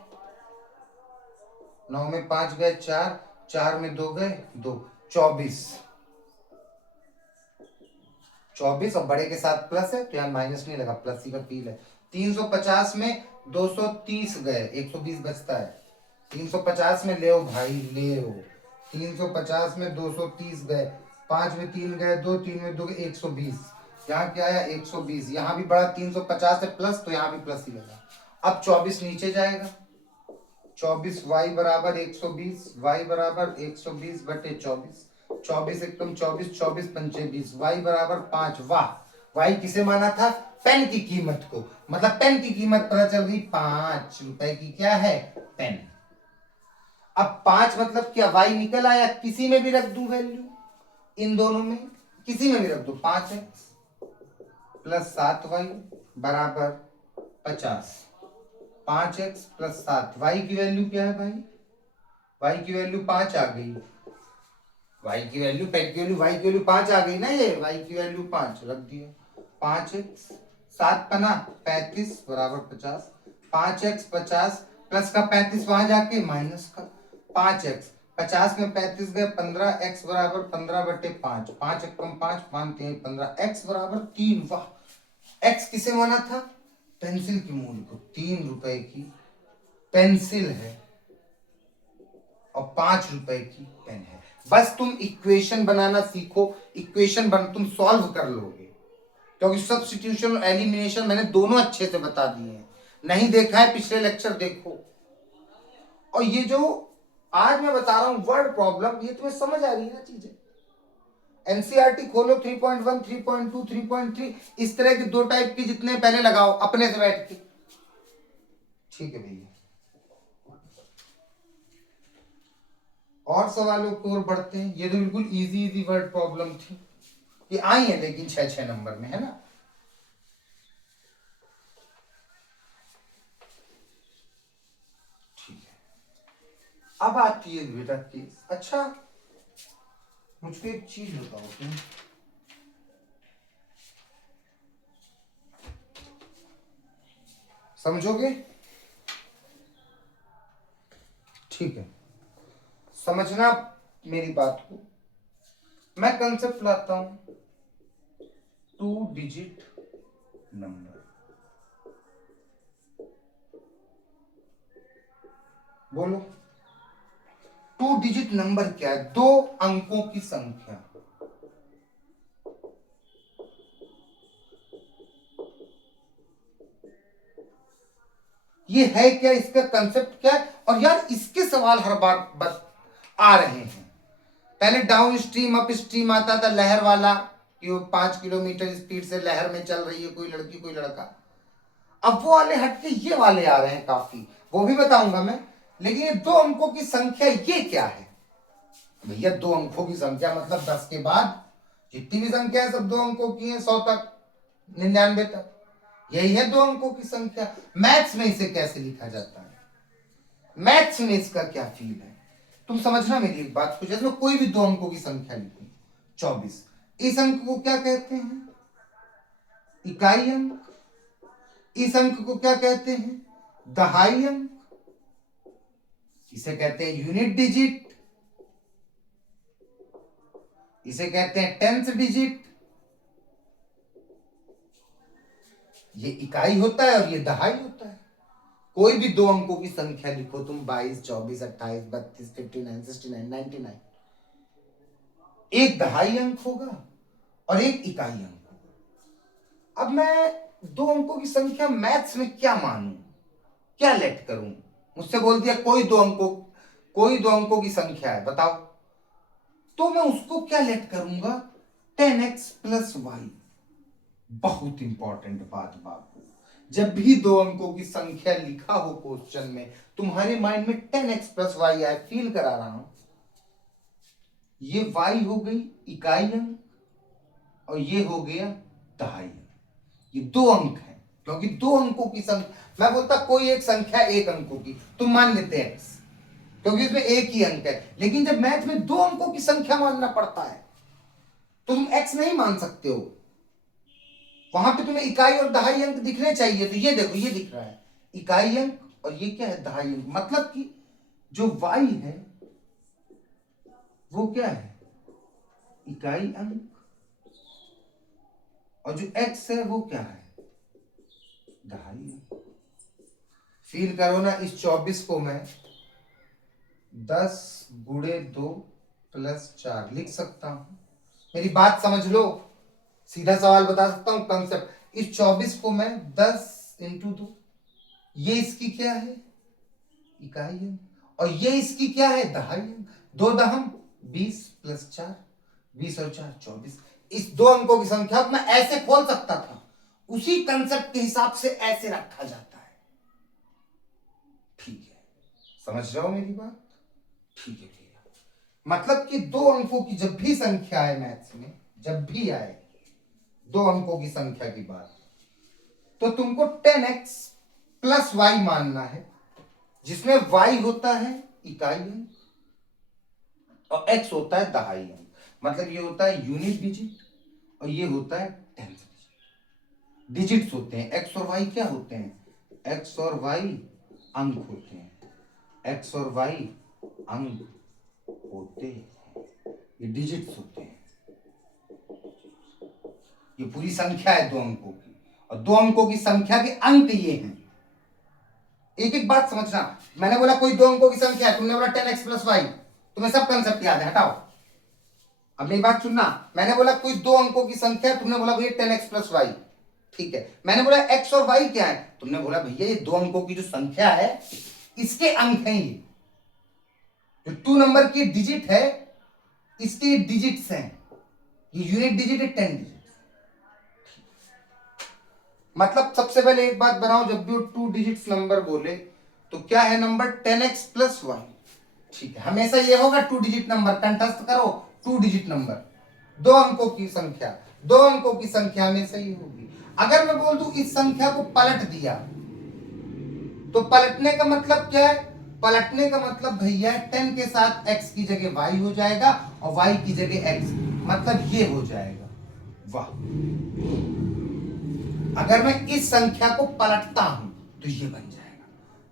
9 में 5 गए 4, 4 में 2 गए 2, 24, 24 और बड़े के साथ प्लस है तो यहाँ माइनस नहीं लगा, प्लस ही का फील है। 350 में 230 गए, 120 बचता है, 350 में ले भाई ले, 350 में 230 गए, 5 में 3 गए 2, 3 में 2 गए 120, यहाँ क्या आया 120, यहाँ भी बड़ा 350 है प्लस तो यहाँ भी प्लस ही लगा। अब 24 नीचे जाएगा, 24 y बराबर 120, y बराबर 120 बटे 24, 24 एकदम 24, 24 पंचे 20, y बराबर 5। वाह, y किसे माना था? पेन की कीमत को, मतलब पेन की कीमत पता चल गई 5 रुपए की, क्या है पेन। अब 5 मतलब क्या, y निकल आया, किसी में भी रख दूं वैल्यू, इन दोनों में किसी में भी रख दो, 5x प्लस 7y बराबर 50, 5x प्लस 7, y की वैल्यू क्या है भाई, y की वैल्यू 5 आ गई, y की वैल्यू पेन की वैल्यू, y की वैल्यू 5 आ गई ना, ये y की वैल्यू 5 रख दिया, 5x 7 पना 35 बराबर 50, 5x 50 प्लस का 35 वहां जाके माइनस का 5x, 50 में 35 गए 15, x बराबर 15 बटे 5, 5 एक कम 5, 5 3 15, x बराबर 3। वाह, x किसे माना था? पेंसिल की मूल्य को, 3 रुपए की पेंसिल है और 5 रुपए की पेन है। बस तुम इक्वेशन बनाना सीखो, इक्वेशन बन तुम सॉल्व कर लोगे, क्योंकि सब्स्टिट्यूशन और एलिमिनेशन मैंने दोनों अच्छे से बता दिए हैं, नहीं देखा है पिछले लेक्चर देखो। और ये जो आज मैं बता रहा हूं वर्ड प्रॉब्लम, ये तुम्हें समझ आ रही है ना चीजें। एनसीईआरटी खोलो 3.1, 3.2, 3.3, इस तरह के 2 टाइप की जितने पहले लगाओ अपने से बैठ के, ठीक है भैया। और सवालों की ओर बढ़ते हैं। ये तो बिल्कुल इजी इजी वर्ड प्रॉब्लम थी, ये आई है लेकिन 6-6 नंबर में, है ना। ठीक है, अब आती है बेटा केस। अच्छा मुझको एक चीज बताओ तुम, समझोगे? ठीक है, समझना मेरी बात को। मैं कंसेप्ट लाता हूं 2 डिजिट नंबर, बोलो 2 डिजिट नंबर क्या है? 2 अंकों की संख्या। ये है क्या, इसका कंसेप्ट क्या है? और यार इसके सवाल हर बार बस आ रहे हैं। पहले डाउन स्ट्रीम अप स्ट्रीम आता था, लहर वाला, कि वो 5 किलोमीटर स्पीड से लहर में चल रही है कोई लड़की कोई लड़का। अब वो वाले हटके ये वाले आ रहे हैं काफी, वो भी बताऊंगा मैं। लेकिन ये 2 अंकों की संख्या ये क्या है भैया? 2 अंकों की संख्या मतलब 10 के बाद जितनी भी संख्या है सब 2 अंकों की है, 100 तक, 99 तक, यही है 2 अंकों की संख्या। मैथ्स में इसे कैसे लिखा जाता है, मैथ्स में इसका क्या फील है, तुम समझना मेरी एक बात को। जैसे मैं कोई भी 2 अंकों की संख्या लिखूं 24, इस अंक को क्या कहते हैं? इकाई अंक। इस अंक को क्या कहते हैं? दहाई अंक। इसे कहते हैं यूनिट डिजिट, इसे कहते हैं 10th डिजिट। ये इकाई होता है और ये दहाई होता है। कोई भी 2 अंकों की संख्या लिखो तुम, 22, 24, 28, 32, 59, 69, 99, एक दहाई अंक होगा और एक इकाई अंक होगा। अब मैं 2 अंकों की संख्या मैथ्स में क्या मानूं, क्या लेट करूं? मुझसे बोल दिया कोई 2 अंकों की संख्या है, बताओ, तो मैं उसको क्या लेट करूंगा? 10x plus Y. बहुत इंपॉर्टेंट बात बाबू, जब भी 2 अंकों की संख्या लिखा हो क्वेश्चन में, तुम्हारे माइंड में 10x प्लस वाई आए, फील करा रहा हूं। ये y हो गई इकाई अंक और ये हो गया दहाई अंक। ये 2 अंक है, क्योंकि 2 अंकों की संख्या, मैं बोलता कोई एक संख्या 1 अंकों की, तुम मान लेते हैं x, क्योंकि इसमें एक ही अंक है। लेकिन जब मैथ में 2 अंकों की संख्या मानना पड़ता है तो तुम x नहीं मान सकते हो, वहां पे तुम्हें इकाई और दहाई अंक दिखने चाहिए। तो ये देखो, ये दिख रहा है इकाई अंक और ये क्या है? दहाई अंक। मतलब कि जो y है वो क्या है? इकाई अंक, और जो x है वो क्या है? दहाई अंक। फील करो ना, इस 24 को मैं 10 गुणे 2 प्लस 4 लिख सकता हूं। मेरी बात समझ लो, सीधा सवाल बता सकता हूं, कंसेप्ट। इस 24 को मैं 10 इंटू 2, ये इसकी क्या है? इकाई अंक, और ये इसकी क्या है? दहाई अंक। 2 दहम 20 प्लस 4, 20 और 4 24। इस 2 अंकों की संख्या को मैं ऐसे खोल सकता था, उसी कंसेप्ट के हिसाब से ऐसे रखा जाता है। ठीक है, समझ रहे हो मेरी बात? ठीक है भैया, मतलब कि 2 अंकों की जब भी संख्या आए मैथ्स में, जब भी आए 2 अंकों की संख्या की बात, तो तुमको 10x प्लस वाई मानना है, जिसमें y होता है इकाई अंक और x होता है दहाई अंक। मतलब ये होता है यूनिट डिजिट और ये होता है 10th डिजिट। डिजिट्स होते हैं, x और y क्या होते हैं? x और y अंक होते हैं, x और y अंक होते हैं, ये डिजिट्स होते हैं। ये पूरी संख्या है 2 अंकों की, और 2 अंकों की संख्या के अंक ये हैं। एक एक बात समझना, मैंने बोला कोई 2 अंकों की संख्या है, तुमने बोला 10x प्लस वाई, तुम्हें सब कंसेप्ट याद है, हटाओ। अब मेरी बात सुनना, मैंने बोला कोई 2 अंकों की संख्या है, तुमने बोला भैया 10x प्लस वाई, ठीक है। मैंने बोला x और y क्या है, तुमने बोला भैया ये 2 अंकों की जो संख्या है इसके अंक हैं, ये जो 2 नंबर की डिजिट है इसके डिजिट्स हैं, ये यूनिट डिजिट है 10 डिजिट। मतलब सबसे पहले एक बात बनाओ, जब भी वो 2 डिजिट्स नंबर बोले तो क्या है नंबर? 10x प्लस वाई, ठीक है। हमेशा ये होगा 2 डिजिट नंबर, कंठस्थ करो 2 डिजिट नंबर, 2 अंकों की संख्या, 2 अंकों की संख्या हमेशा ही होगी। अगर मैं बोल दूं इस संख्या को पलट दिया, तो पलटने का मतलब क्या है? पलटने का मतलब भैया 10 के साथ x की जगह y हो जाएगा और y की जगह x, मतलब ये हो जाएगा। वाह, अगर मैं इस संख्या को पलटता हूं तो ये बन जाएगा।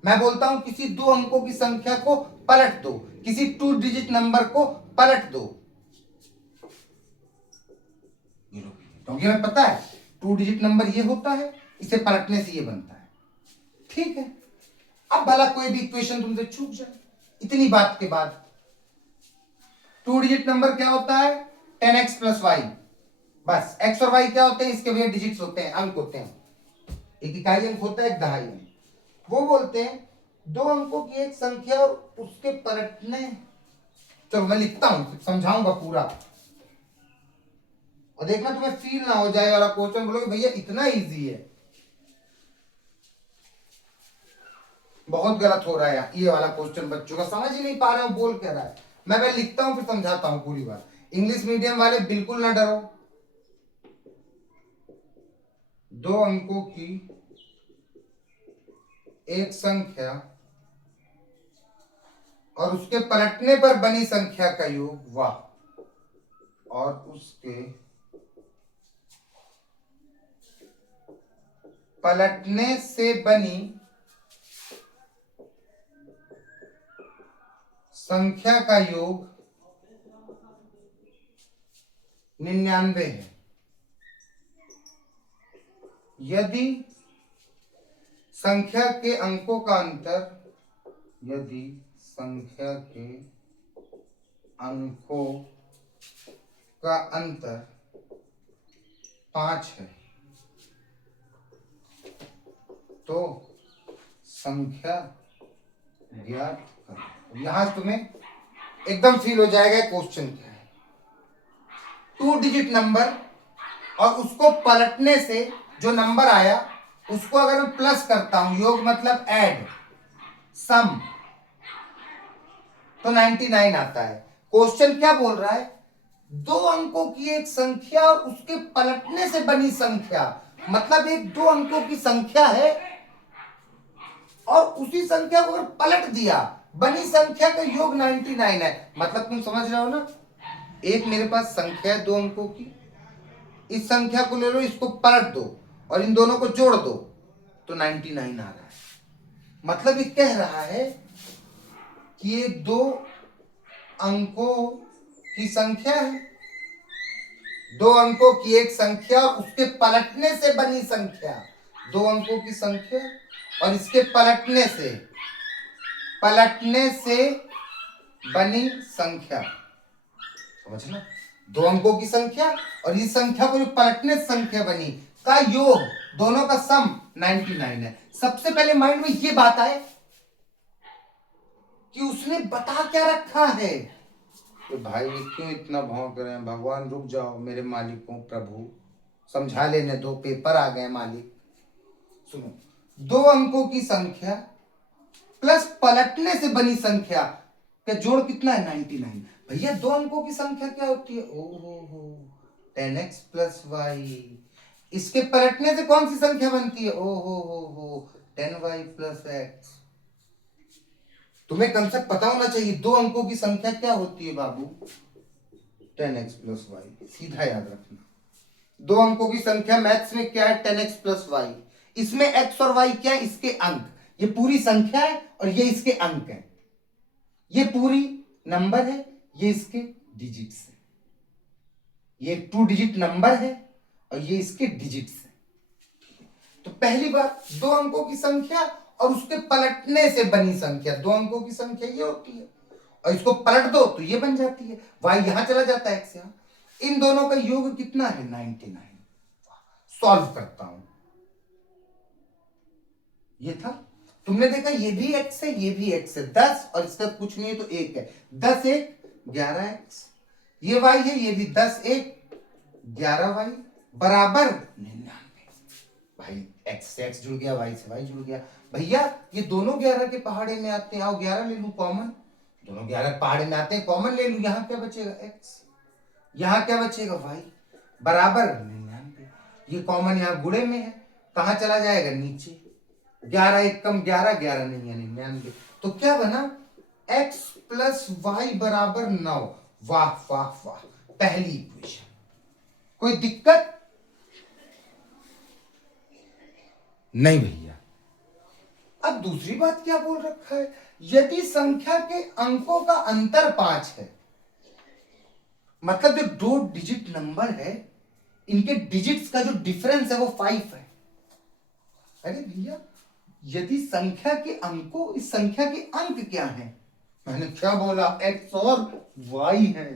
मैं बोलता हूं किसी 2 अंकों की संख्या को पलट दो, किसी 2 डिजिट नंबर को पलट दो, क्योंकि हमें पता है 2 डिजिट नंबर ये होता है, इसे पलटने से ये बनता है, ठीक है। अब भला कोई भी इक्वेशन तुमसे छूट जाए, इतनी बात के बाद 2 डिजिट नंबर क्या होता है? 10x प्लस वाई, बस। x और y क्या होते हैं? इसके भैया डिजिट्स होते हैं, अंक होते हैं। एक इकाई अंक होता है, एक दहाई अंक। वो बोलते हैं 2 अंकों की एक संख्या और उसके पलटने। चलो मैं लिखता हूं, समझाऊंगा पूरा, और देखना तुम्हें फील ना हो जाए वाला क्वेश्चन, बोलोगे भैया इतना इजी है। बहुत गलत हो रहा है यार, ये वाला क्वेश्चन बच्चों का समझ ही नहीं पा रहे हो, बोल क्या रहा है। मैं लिखता हूं फिर समझाता हूं पूरी बात। इंग्लिश मीडियम वाले बिल्कुल ना डरो। 2 अंकों की एक संख्या और उसके पलटने पर बनी संख्या का योग, वाह, और उसके पलटने से बनी संख्या का योग 99 है। यदि संख्या के अंकों का अंतर, यदि संख्या के अंकों का अंतर 5 है तो संख्या ज्ञात करो। यहां तुम्हें एकदम फील हो जाएगा क्वेश्चन क्या है। 2 डिजिट नंबर और उसको पलटने से जो नंबर आया उसको अगर मैं प्लस करता हूं, योग मतलब ऐड, सम, तो 99 आता है। क्वेश्चन क्या बोल रहा है? 2 अंकों की एक संख्या और उसके पलटने से बनी संख्या, मतलब एक 2 अंकों की संख्या है और उसी संख्या को अगर पलट दिया, बनी संख्या का योग 99 है। मतलब तुम समझ रहे हो ना, एक मेरे पास संख्या है 2 अंकों की, इस संख्या को ले लो, इसको पलट दो और इन दोनों को जोड़ दो तो 99 आ रहा है। मतलब ये कह रहा है कि ये 2 अंकों की संख्या है, 2 अंकों की एक संख्या उसके पलटने से बनी संख्या, 2 अंकों की संख्या और इसके पलटने से बनी संख्या, समझना, 2 अंकों की संख्या और इस संख्या को जो पलटने से संख्या बनी का योग, दोनों का सम 99 है। सबसे पहले माइंड में ये बात आए कि उसने बता क्या रखा है। तो भाई क्यों इतना भौंक रहे हैं, भगवान रुक जाओ, मेरे मालिकों, प्रभु समझा लेने दो, पेपर आ गए मालिक। सुनो, 2 अंकों की संख्या प्लस पलटने से बनी संख्या का जोड़ कितना है? 99। भैया 2 अंकों की संख्या क्या होती है? ओहो, 10x प्लस वाई। इसके पलटने से कौन सी संख्या बनती है? ओहो, 10y प्लस एक्स। तुम्हें कंसेप्ट पता होना चाहिए, 2 अंकों की संख्या क्या होती है बाबू? 10x प्लस वाई, सीधा याद रखना। 2 अंकों की संख्या मैथ्स में क्या है? 10x plus y. इसमें x और y क्या है? इसके अंक। ये पूरी संख्या है और ये इसके अंक है। ये पूरी नंबर है, ये इसके डिजिट्स है। ये 2 डिजिट नंबर है और ये इसके डिजिट्स है। तो पहली बात, 2 अंकों की संख्या और उसके पलटने से बनी संख्या, 2 अंकों की संख्या ये होती है और इसको पलट दो तो ये बन जाती है, y यहां चला जाता है, x यहां। इन दोनों का योग कितना है? 99। सॉल्व करता हूं, ये था, तुमने देखा ये भी x है, ये भी x है, 10 और इसका कुछ नहीं है तो 1 है, 10 1 11x। ये y है, ये भी 10 1 11y बराबर 99। भाई x से x जुड़ गया, y से y जुड़ गया। भैया ये दोनों 11 के पहाड़े में आते हैं, आओ 11 ले लू कॉमन, दोनों 11 पहाड़े में आते हैं, कॉमन ले लू। यहां क्या बचेगा? x, यहां क्या बचेगा? y बराबर 99। ये कॉमन यहां गुणे में है, कहां चला जाएगा? नीचे। 11 एक कम 11, 11 नहीं है 99। तो क्या बना? x प्लस वाई बराबर 9। वाह वाह वाह, पहली इक्वेशन। कोई दिक्कत नहीं भैया। अब दूसरी बात क्या बोल रखा है? यदि संख्या के अंकों का अंतर 5 है, मतलब जो 2 डिजिट नंबर है इनके डिजिट्स का जो डिफरेंस है वो 5 है। अरे भैया, यदि संख्या के अंकों, इस संख्या के अंक क्या हैं? मैंने क्या बोला? x और y है।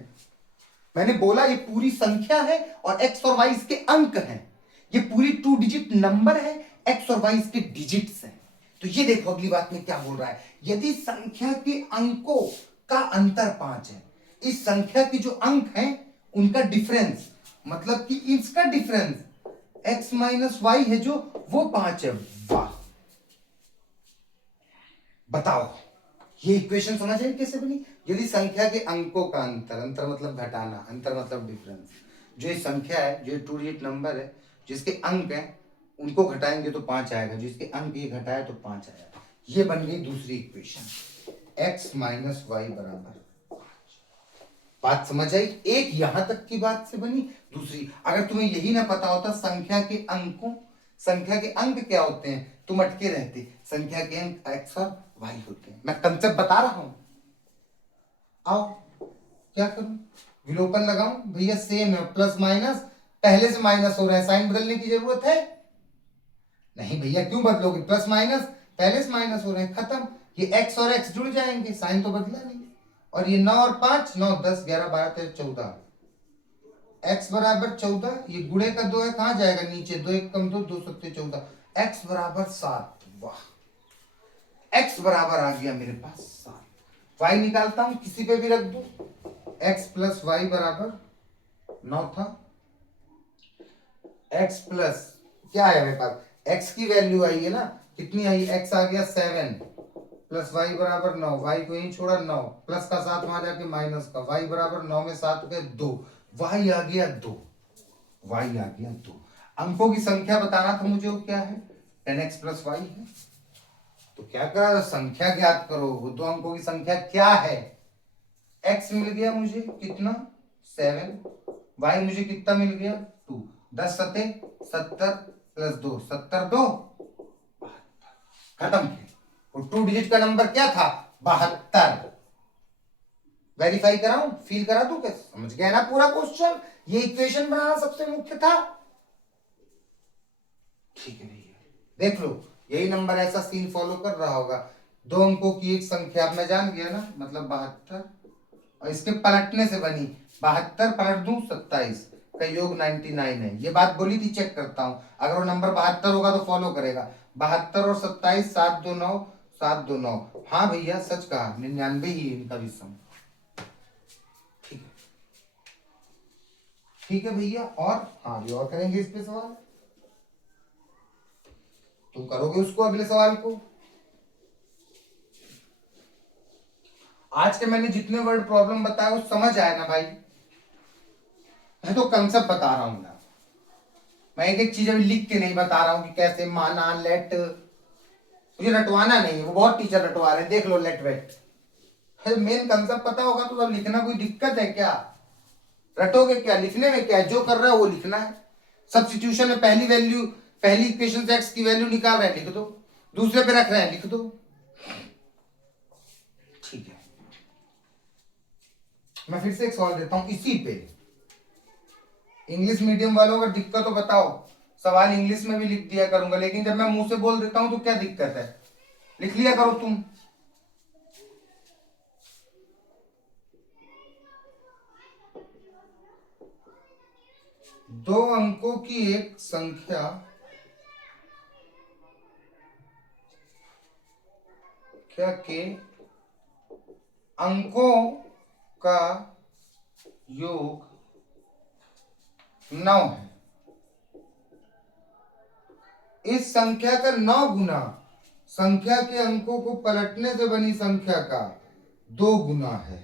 मैंने बोला ये पूरी संख्या है और x और y इसके अंक हैं। ये पूरी 2 डिजिट नंबर है, x और y इसके डिजिट्स हैं। तो ये देखो अगली बात में क्या बोल रहा है, यदि संख्या के अंकों का अंतर 5 है, इस संख्या के जो अंक हैं उनका डिफरेंस, मतलब कि इसका डिफरेंस x माइनस वाई है जो, वो 5 है। वाह, बताओ ये इक्वेशन समझ रहे कैसे बनी? यदि संख्या के अंकों का अंतर, अंतर मतलब घटाना, अंतर मतलब डिफरेंस, जो ये संख्या है, जो 2 डिजिट नंबर है, जिसके अंक है उनको घटाएंगे तो 5 आएगा, जिसके अंक ये घटाए तो 5 आएगा। ये बन गई दूसरी इक्वेशन, x माइनस वाई बराबर। बात समझ आई? एक यहां तक की बात से बनी। दूसरी, अगर तुम्हें यही ना पता होता संख्या के अंकों, संख्या के अंक क्या होते हैं, तुम अटके रहते। संख्या के अंक x और y होते हैं। मैं कंसेप्ट बता रहा हूं। आओ क्या करूं? विलोपन लगाऊं? भैया सेम है, प्लस माइनस पहले से माइनस हो रहा है, साइन बदलने की जरूरत है नहीं भैया। क्यों बदलोगे? प्लस माइनस पहले से माइनस हो रहे हैं, खत्म। ये x और x जुड़ जाएंगे, साइन तो बदला नहीं। और ये 9 और 5, 9 10 11 12 13 14, x बराबर 14। ये गुणे का 2 है, कहां जाएगा? नीचे। 2 1 कम 2, 2 7 14, x बराबर 7। वाह, x बराबर आ गया मेरे पास 7। y निकालता हूं, किसी पे भी रख दू। x प्लस वाई बराबर 9 था। x प्लस क्या है मेरे पास? x की वैल्यू आई है ना, कितनी आई? x आ गया 7 प्लस y बराबर 9, y को यही छोड़ा 9, प्लस का 7 वहां जाके माइनस का, y बराबर 9 में 7 गए 2, y आ गया 2, y आ गया 2। अंकों की संख्या बताना था मुझे, वो क्या है? 10x प्लस y है। तो क्या करा? संख्या ज्ञात करो। वो दो अंकों की संख्या क्या है? x मिल गया मुझे कितना? 7, y मुझे कितना मिल गया? 2। 10 सते 70 प्लस 2 70 2 खत्म। वो 2 डिजिट का नंबर क्या था? 72। वेरीफाई कराऊं? फील करा दूं? कैसे? समझ गया ना पूरा क्वेश्चन? ये इक्वेशन बनाना सबसे मुख्य था। ठीक है भैया, देख लो यही नंबर ऐसा सीन फॉलो कर रहा होगा। दो अंकों की एक संख्या, अब मैं जान गया ना, मतलब 72, और इसके पलटने से बनी। 72 पलट दूं 27 का योग 99 है। ये बात बोली थी, चेक करता हूं। अगर वो नंबर 72 होगा तो फॉलो करेगा। 72 और 27, 7 2 9, 7 2 9। हाँ भैया सच कहा, 99 ही इनका भी सम। ठीक है, ठीक है भैया। और हाँ भी और करेंगे इस पे सवाल। तुम करोगे उसको अगले सवाल को। आज के मैंने जितने वर्ड प्रॉब्लम बताया वो समझ आया ना भाई? मैं तो कंसेप्ट बता रहा हूं ना, मैं एक एक चीज अभी लिख के नहीं बता रहा हूं कि कैसे माना लेट। मुझे रटवाना नहीं है, वो बहुत टीचर रटवा रहे हैं, देख लो लेट वेट। मेन कंसेप्ट पता होगा तो तब लिखना कोई दिक्कत है क्या? रटोगे क्या? लिखने में क्या है? जो कर रहा है वो लिखना है। सब्स्टिट्यूशन में पहली वैल्यू, पहली इक्वेशन से x की वैल्यू निकाल रहे हैं, लिख दो। दूसरे पे रख रहे हैं, लिख दो। ठीक है, मैं फिर से एक सवाल देता हूं इसी पे। इंग्लिश मीडियम वालों अगर दिक्कत हो बताओ, सवाल इंग्लिश में भी लिख दिया करूंगा, लेकिन जब मैं मुंह से बोल देता हूं तो क्या दिक्कत है? लिख लिया करो तुम। दो अंकों की एक संख्या क्या के अंकों का योग 9 है। इस संख्या का 9 गुना संख्या के अंकों को पलटने से बनी संख्या का 2 गुना है।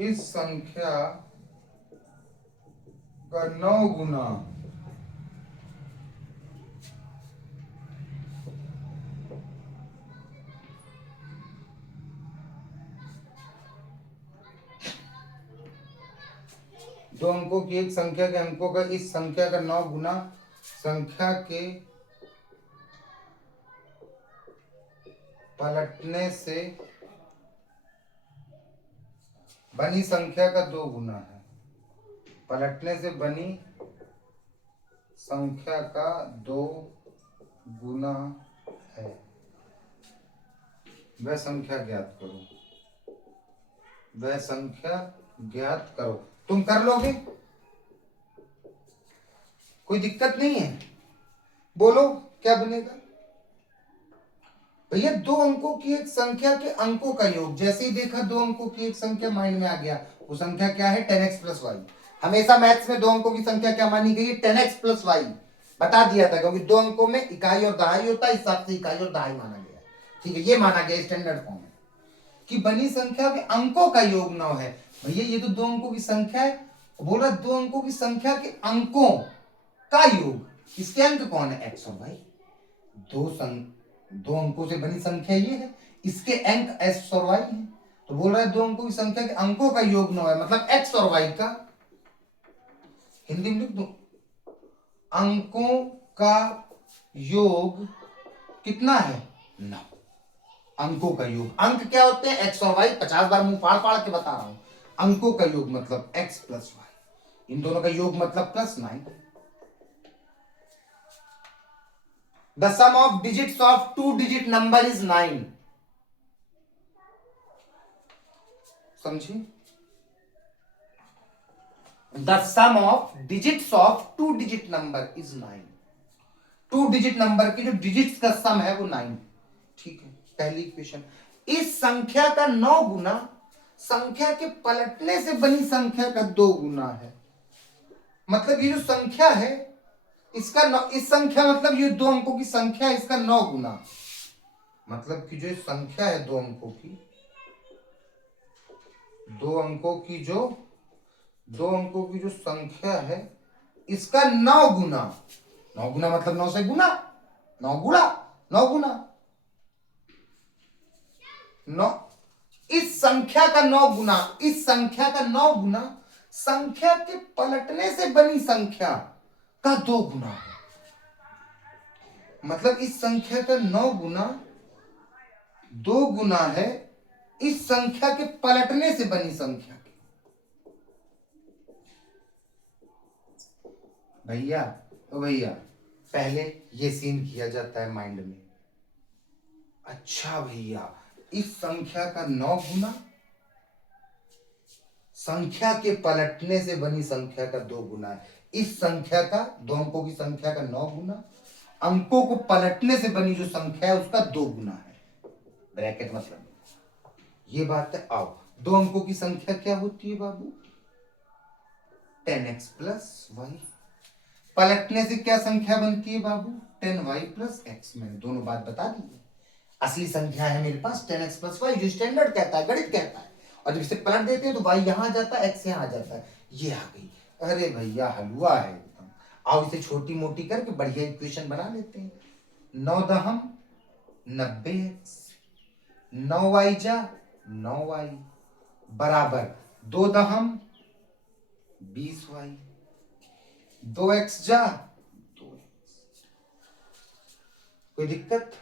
इस संख्या का 9 गुना दो अंकों की एक संख्या के अंकों का इस संख्या का 9 गुना संख्या के पलटने से बनी संख्या का 2 गुना है। पलटने से बनी संख्या का 2 गुना है। वह संख्या ज्ञात करो। वह संख्या ज्ञात करो। तुम कर लोगे? कोई दिक्कत नहीं है? बोलो क्या बनेगा? भैया दो अंकों की एक संख्या के अंकों का योग। जैसे ही देखा दो अंकों की एक संख्या माइंड में आ गया, वो संख्या क्या है? 10x plus Y. हमेशा मैथ्स में दो अंकों की संख्या क्या मानी गई है? 10x plus Y. बता दिया था, क्योंकि 2 अंकों में इकाई और दहाई होता है, इस हिसाब से इकाई और दहाई माना गया। ठीक है, ये माना गया स्टैंडर्ड फॉर्म में कि बनी संख्या के अंकों का योग 9 है। भैया ये तो 2 अंकों की संख्या है, बोल रहा 2 अंकों की संख्या के अंकों का योग, इसके अंक कौन है, एक्स और वाई। दो अंकों से बनी संख्या ये है, इसके अंक एक्स और वाई है। तो बोल रहा है 2 अंकों की संख्या के अंकों का योग 9 है, मतलब एक्स और वाई का, हिंदी में लिख दो, अंकों का योग कितना है, 9। अंकों का योग, अंक क्या होते हैं, एक्स और वाई। 50 बार मुंह फाड़ फाड़ के बता रहा हूं। अंकों का योग मतलब एक्स प्लस वाई, इन दोनों का योग मतलब +9। The sum of digits of 2 digit number is 9। समझिए, the sum of digits of 2 digit number is 9। 2 digit number के जो डिजिट्स का सम है वो 9। ठीक है, पहली इक्वेशन। इस संख्या का 9 गुना संख्या के पलटने से बनी संख्या का 2 गुना है। मतलब ये जो संख्या है इसका इस संख्या मतलब ये 2 अंकों की संख्या है, इसका 9 गुना, मतलब कि जो संख्या है 2 अंकों की, 2 अंकों की जो संख्या है इसका 9 गुना। 9 गुना मतलब 9 से गुना, 9 गुणा 9 गुना 9, इस संख्या का 9 गुना, इस संख्या का 9 गुना संख्या के पलटने से बनी संख्या का 2 गुना है। मतलब इस संख्या का 9 गुना 2 गुना है इस संख्या के पलटने से बनी संख्या के। भैया तो भैया पहले ये सीन किया जाता है माइंड में। अच्छा भैया, इस संख्या का 9 गुना संख्या के पलटने से बनी संख्या का 2 गुना है। इस संख्या का 2 अंकों की संख्या का 9 गुना अंकों को पलटने से बनी जो संख्या है उसका 2 गुना है। ब्रैकेट मतलब ये बात है। आओ, 2 अंकों की संख्या क्या होती है बाबू, 10x प्लस वाई। पलटने से क्या संख्या बनती है बाबू, 10y प्लस एक्स। मैंने दोनों बात बता दी है। असली संख्या है मेरे पास 10x प्लस वाई, जो स्टैंडर्ड कहता है, गणित कहता है। और जब इसे पलट देते हैं तो y यहां आ जाता है, x यहां आ जाता है। ये आ गई। अरे भैया हलवा है एकदम। आओ इसे छोटी मोटी करके बढ़िया इक्वेशन बना लेते हैं। 9 दहम 90x, 9y जा 9y बराबर 2 दहम 20y, 2x जा 2x। कोई दिक्कत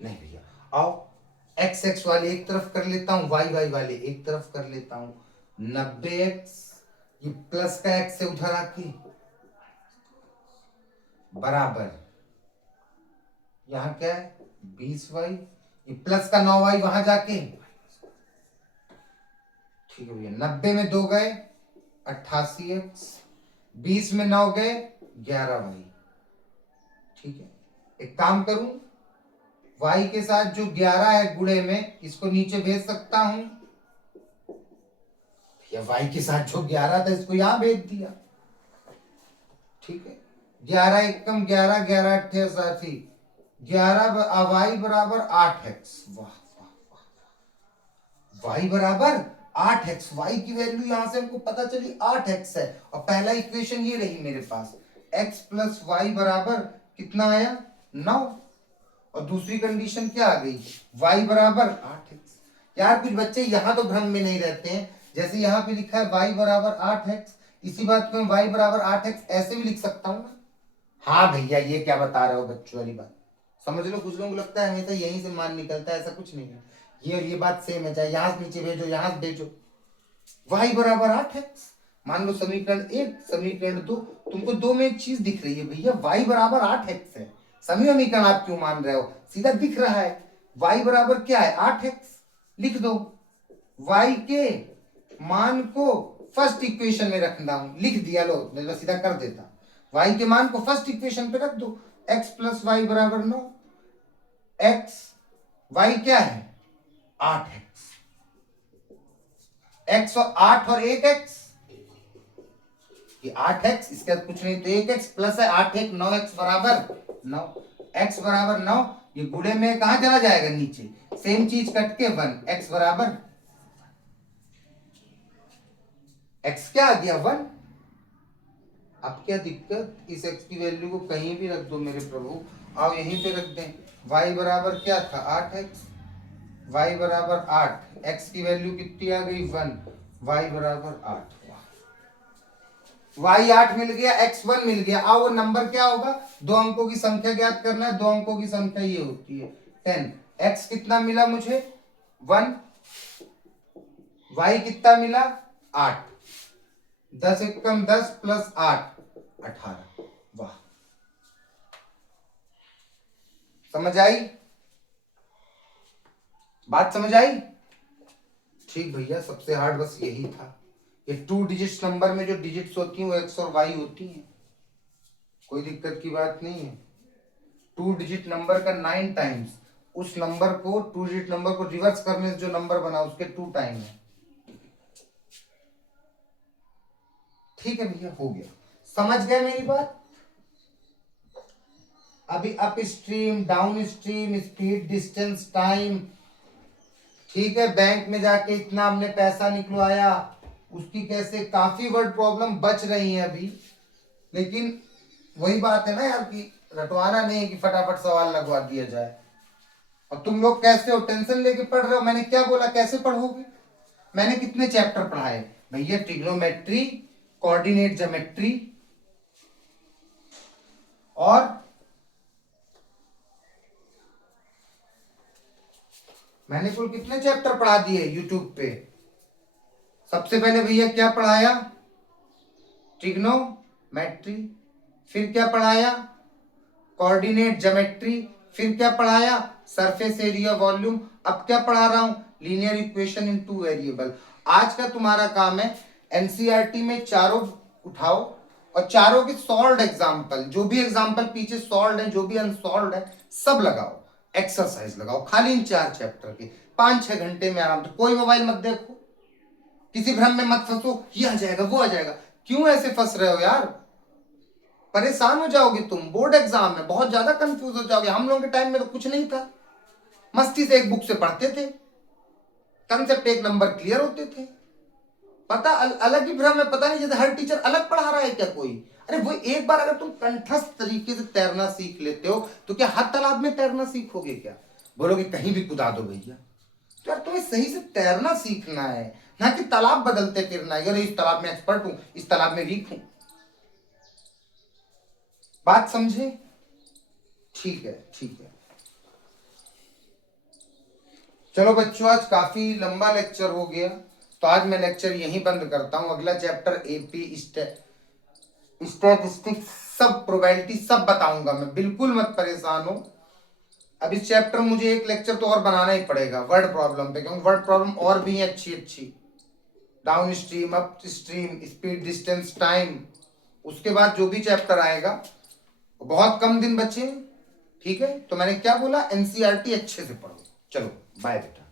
नहीं भैया। आओ एक्स एक्स वाले एक तरफ कर लेता हूं, वाई वाई वाले एक तरफ कर लेता हूं। 90x ये प्लस का x से उधर आके बराबर यहां क्या है 20y, ये प्लस का 9y वहां जाके। ठीक है भैया, 90 में 2 गए 88x, 20 में 9 गए 11y। ठीक है, एक काम करूं, y के साथ जो 11 है गुणे में इसको नीचे भेज सकता हूं या y के साथ जो 11 था इसको यहां भेज दिया। ठीक है, 11 एकम 11, 11 अट्ठे 88, 11 y बराबर 8x। वाह वाह वाह, y बराबर 8x। y की वैल्यू यहां से हमको पता चली 8x है। और पहला इक्वेशन ये रही मेरे पास, x प्लस वाई बराबर कितना आया 9। और दूसरी कंडीशन क्या आ गई, y बराबर 8x। यार कुछ बच्चे यहां तो भ्रम में नहीं रहते हैं, जैसे यहां पे लिखा है y बराबर 8x, इसी बात को मैं y बराबर 8x ऐसे भी लिख सकता हूं ना। हाँ भैया ये क्या बता रहे हो बच्चों वाली बात, समझ लो। कुछ लोगों को लगता है हमेशा यहीं से मान निकलता है, ऐसा कुछ नहीं है। ये और ये बात सेम है, चाहे यहां से नीचे भेजो यहां से भेजो। y बराबर 8x, मान लो समीकरण 1 समीकरण 2, तुमको 2 में एक चीज दिख रही है भैया, y बराबर 8x है। समीकरण आप क्यों मान रहे हो, सीधा दिख रहा है। y बराबर क्या है 8x, लिख दो। y के मान को फर्स्ट इक्वेशन में रखना हूं, लिख दिया, लो मैं सीधा कर देता। y के मान को फर्स्ट इक्वेशन पे रख दो, x प्लस वाई बराबर 9। x y क्या है 8x, x और 8 और 1 x, कि 8x, इसके बाद कुछ नहीं तो 1x प्लस है 8 1 9x बराबर 9, x बराबर 9, ये गुणे में कहां चला जाएगा नीचे, सेम चीज कट के 1, x बराबर x क्या आ गया 1। अब क्या दिक्कत, इस x की वैल्यू को कहीं भी रख दो मेरे प्रभु, आओ यहीं पे रख दें, y बराबर क्या था 8x, y बराबर 8, x की वैल्यू कितनी आ गई 1, y बराबर 8, y 8 मिल गया, x 1 मिल गया। आओ वो नंबर क्या होगा, दो अंकों की संख्या ज्ञात करना है, दो अंकों की संख्या ये होती है 10, x कितना मिला मुझे 1, y कितना मिला 8, 10 एकम 10 प्लस 8 18, वाह समझ आई, बात समझ आई। ठीक भैया, सबसे हार्ड बस यही था, ये 2 डिजिट्स नंबर में जो डिजिट्स होती हैं वो x और y होती हैं, कोई दिक्कत की बात नहीं है। 2 डिजिट नंबर का 9 टाइम्स, उस नंबर को 2 डिजिट नंबर को रिवर्स करने से जो नंबर बना उसके 2 टाइम है। ठीक है भैया, हो गया, समझ गए मेरी बात। अभी up stream, down stream, speed, distance, time, ठीक है, बैंक में जाके इतना हमने पैसा निकलवाया, उसकी कैसे, काफी वर्ड प्रॉब्लम बच रही है अभी, लेकिन वही बात है ना यार कि रटवाना नहीं है कि फटाफट सवाल लगवा दिया जाए। और तुम लोग कैसे हो, टेंशन लेके पढ़ रहे हो, मैंने क्या बोला कैसे पढ़ोगे, मैंने कितने चैप्टर पढ़ाए भैया, ट्रिग्नोमेट्री, कोऑर्डिनेट ज्योमेट्री, और मैंने कुल कितने चैप्टर पढ़ा दिए यूट्यूब पे। सबसे पहले भैया क्या पढ़ाया, ट्रिग्नोमेट्री, फिर क्या पढ़ाया कोऑर्डिनेट ज्योमेट्री, फिर क्या पढ़ाया सरफेस एरिया वॉल्यूम, अब क्या पढ़ा रहा हूं लीनियर इक्वेशन इन 2 वेरिएबल। आज का तुम्हारा काम है एनसीईआरटी में चारों उठाओ और चारों के सॉल्व्ड एग्जांपल, जो भी एग्जांपल पीछे सॉल्व्ड है, जो भी अनसॉल्व्ड है, सब लगाओ, एक्सरसाइज लगाओ, खाली इन 4 चैप्टर के 5-6 घंटे में आराम से। कोई मोबाइल मत देखो, किसी भ्रम में मत फंसो, ये आ जाएगा वो आ जाएगा, क्यों ऐसे फंस रहे हो यार, परेशान हो जाओगे तुम, बोर्ड एग्जाम में बहुत ज्यादा कंफ्यूज हो जाओगे। हम लोगों के टाइम में तो कुछ नहीं था, मस्ती से एक बुक से पढ़ते थे, कंसेप्ट एक नंबर क्लियर होते थे, पता अलग ही भ्रम है, पता नहीं जैसे हर टीचर अलग पढ़ा रहा है क्या कोई। अरे वो एक बार अगर तुम कंठस्थ तरीके से तैरना सीख लेते हो तो क्या हर तालाब में तैरना सीखोगे क्या, बोलोगे कहीं भी कुदा दो भैया। तो यार तुम्हें सही से तैरना सीखना है, ना कि तालाब बदलते फिरना है, अरे इस तालाब में एक्सपर्ट हूं, इस तालाब में वीक हूं। बात समझे, ठीक है ठीक है। चलो बच्चों, आज काफी लंबा लेक्चर हो गया, तो आज मैं लेक्चर यहीं बंद करता हूं। अगला चैप्टर एपी स्टैटिस्टिक्स, सब प्रोबेबिलिटी सब बताऊंगा मैं, बिल्कुल मत परेशान हो। अब इस चैप्टर में मुझे एक लेक्चर तो और बनाना ही पड़ेगा वर्ड प्रॉब्लम पे, क्योंकि वर्ड प्रॉब्लम और भी है अच्छी अच्छी, down stream, up stream, speed, distance, time. उसके बाद जो भी चैप्टर आएगा, बहुत कम दिन बचे, ठीक है। तो मैंने क्या बोला, एनसीईआरटी अच्छे से पढ़ो। चलो बाय बेटा।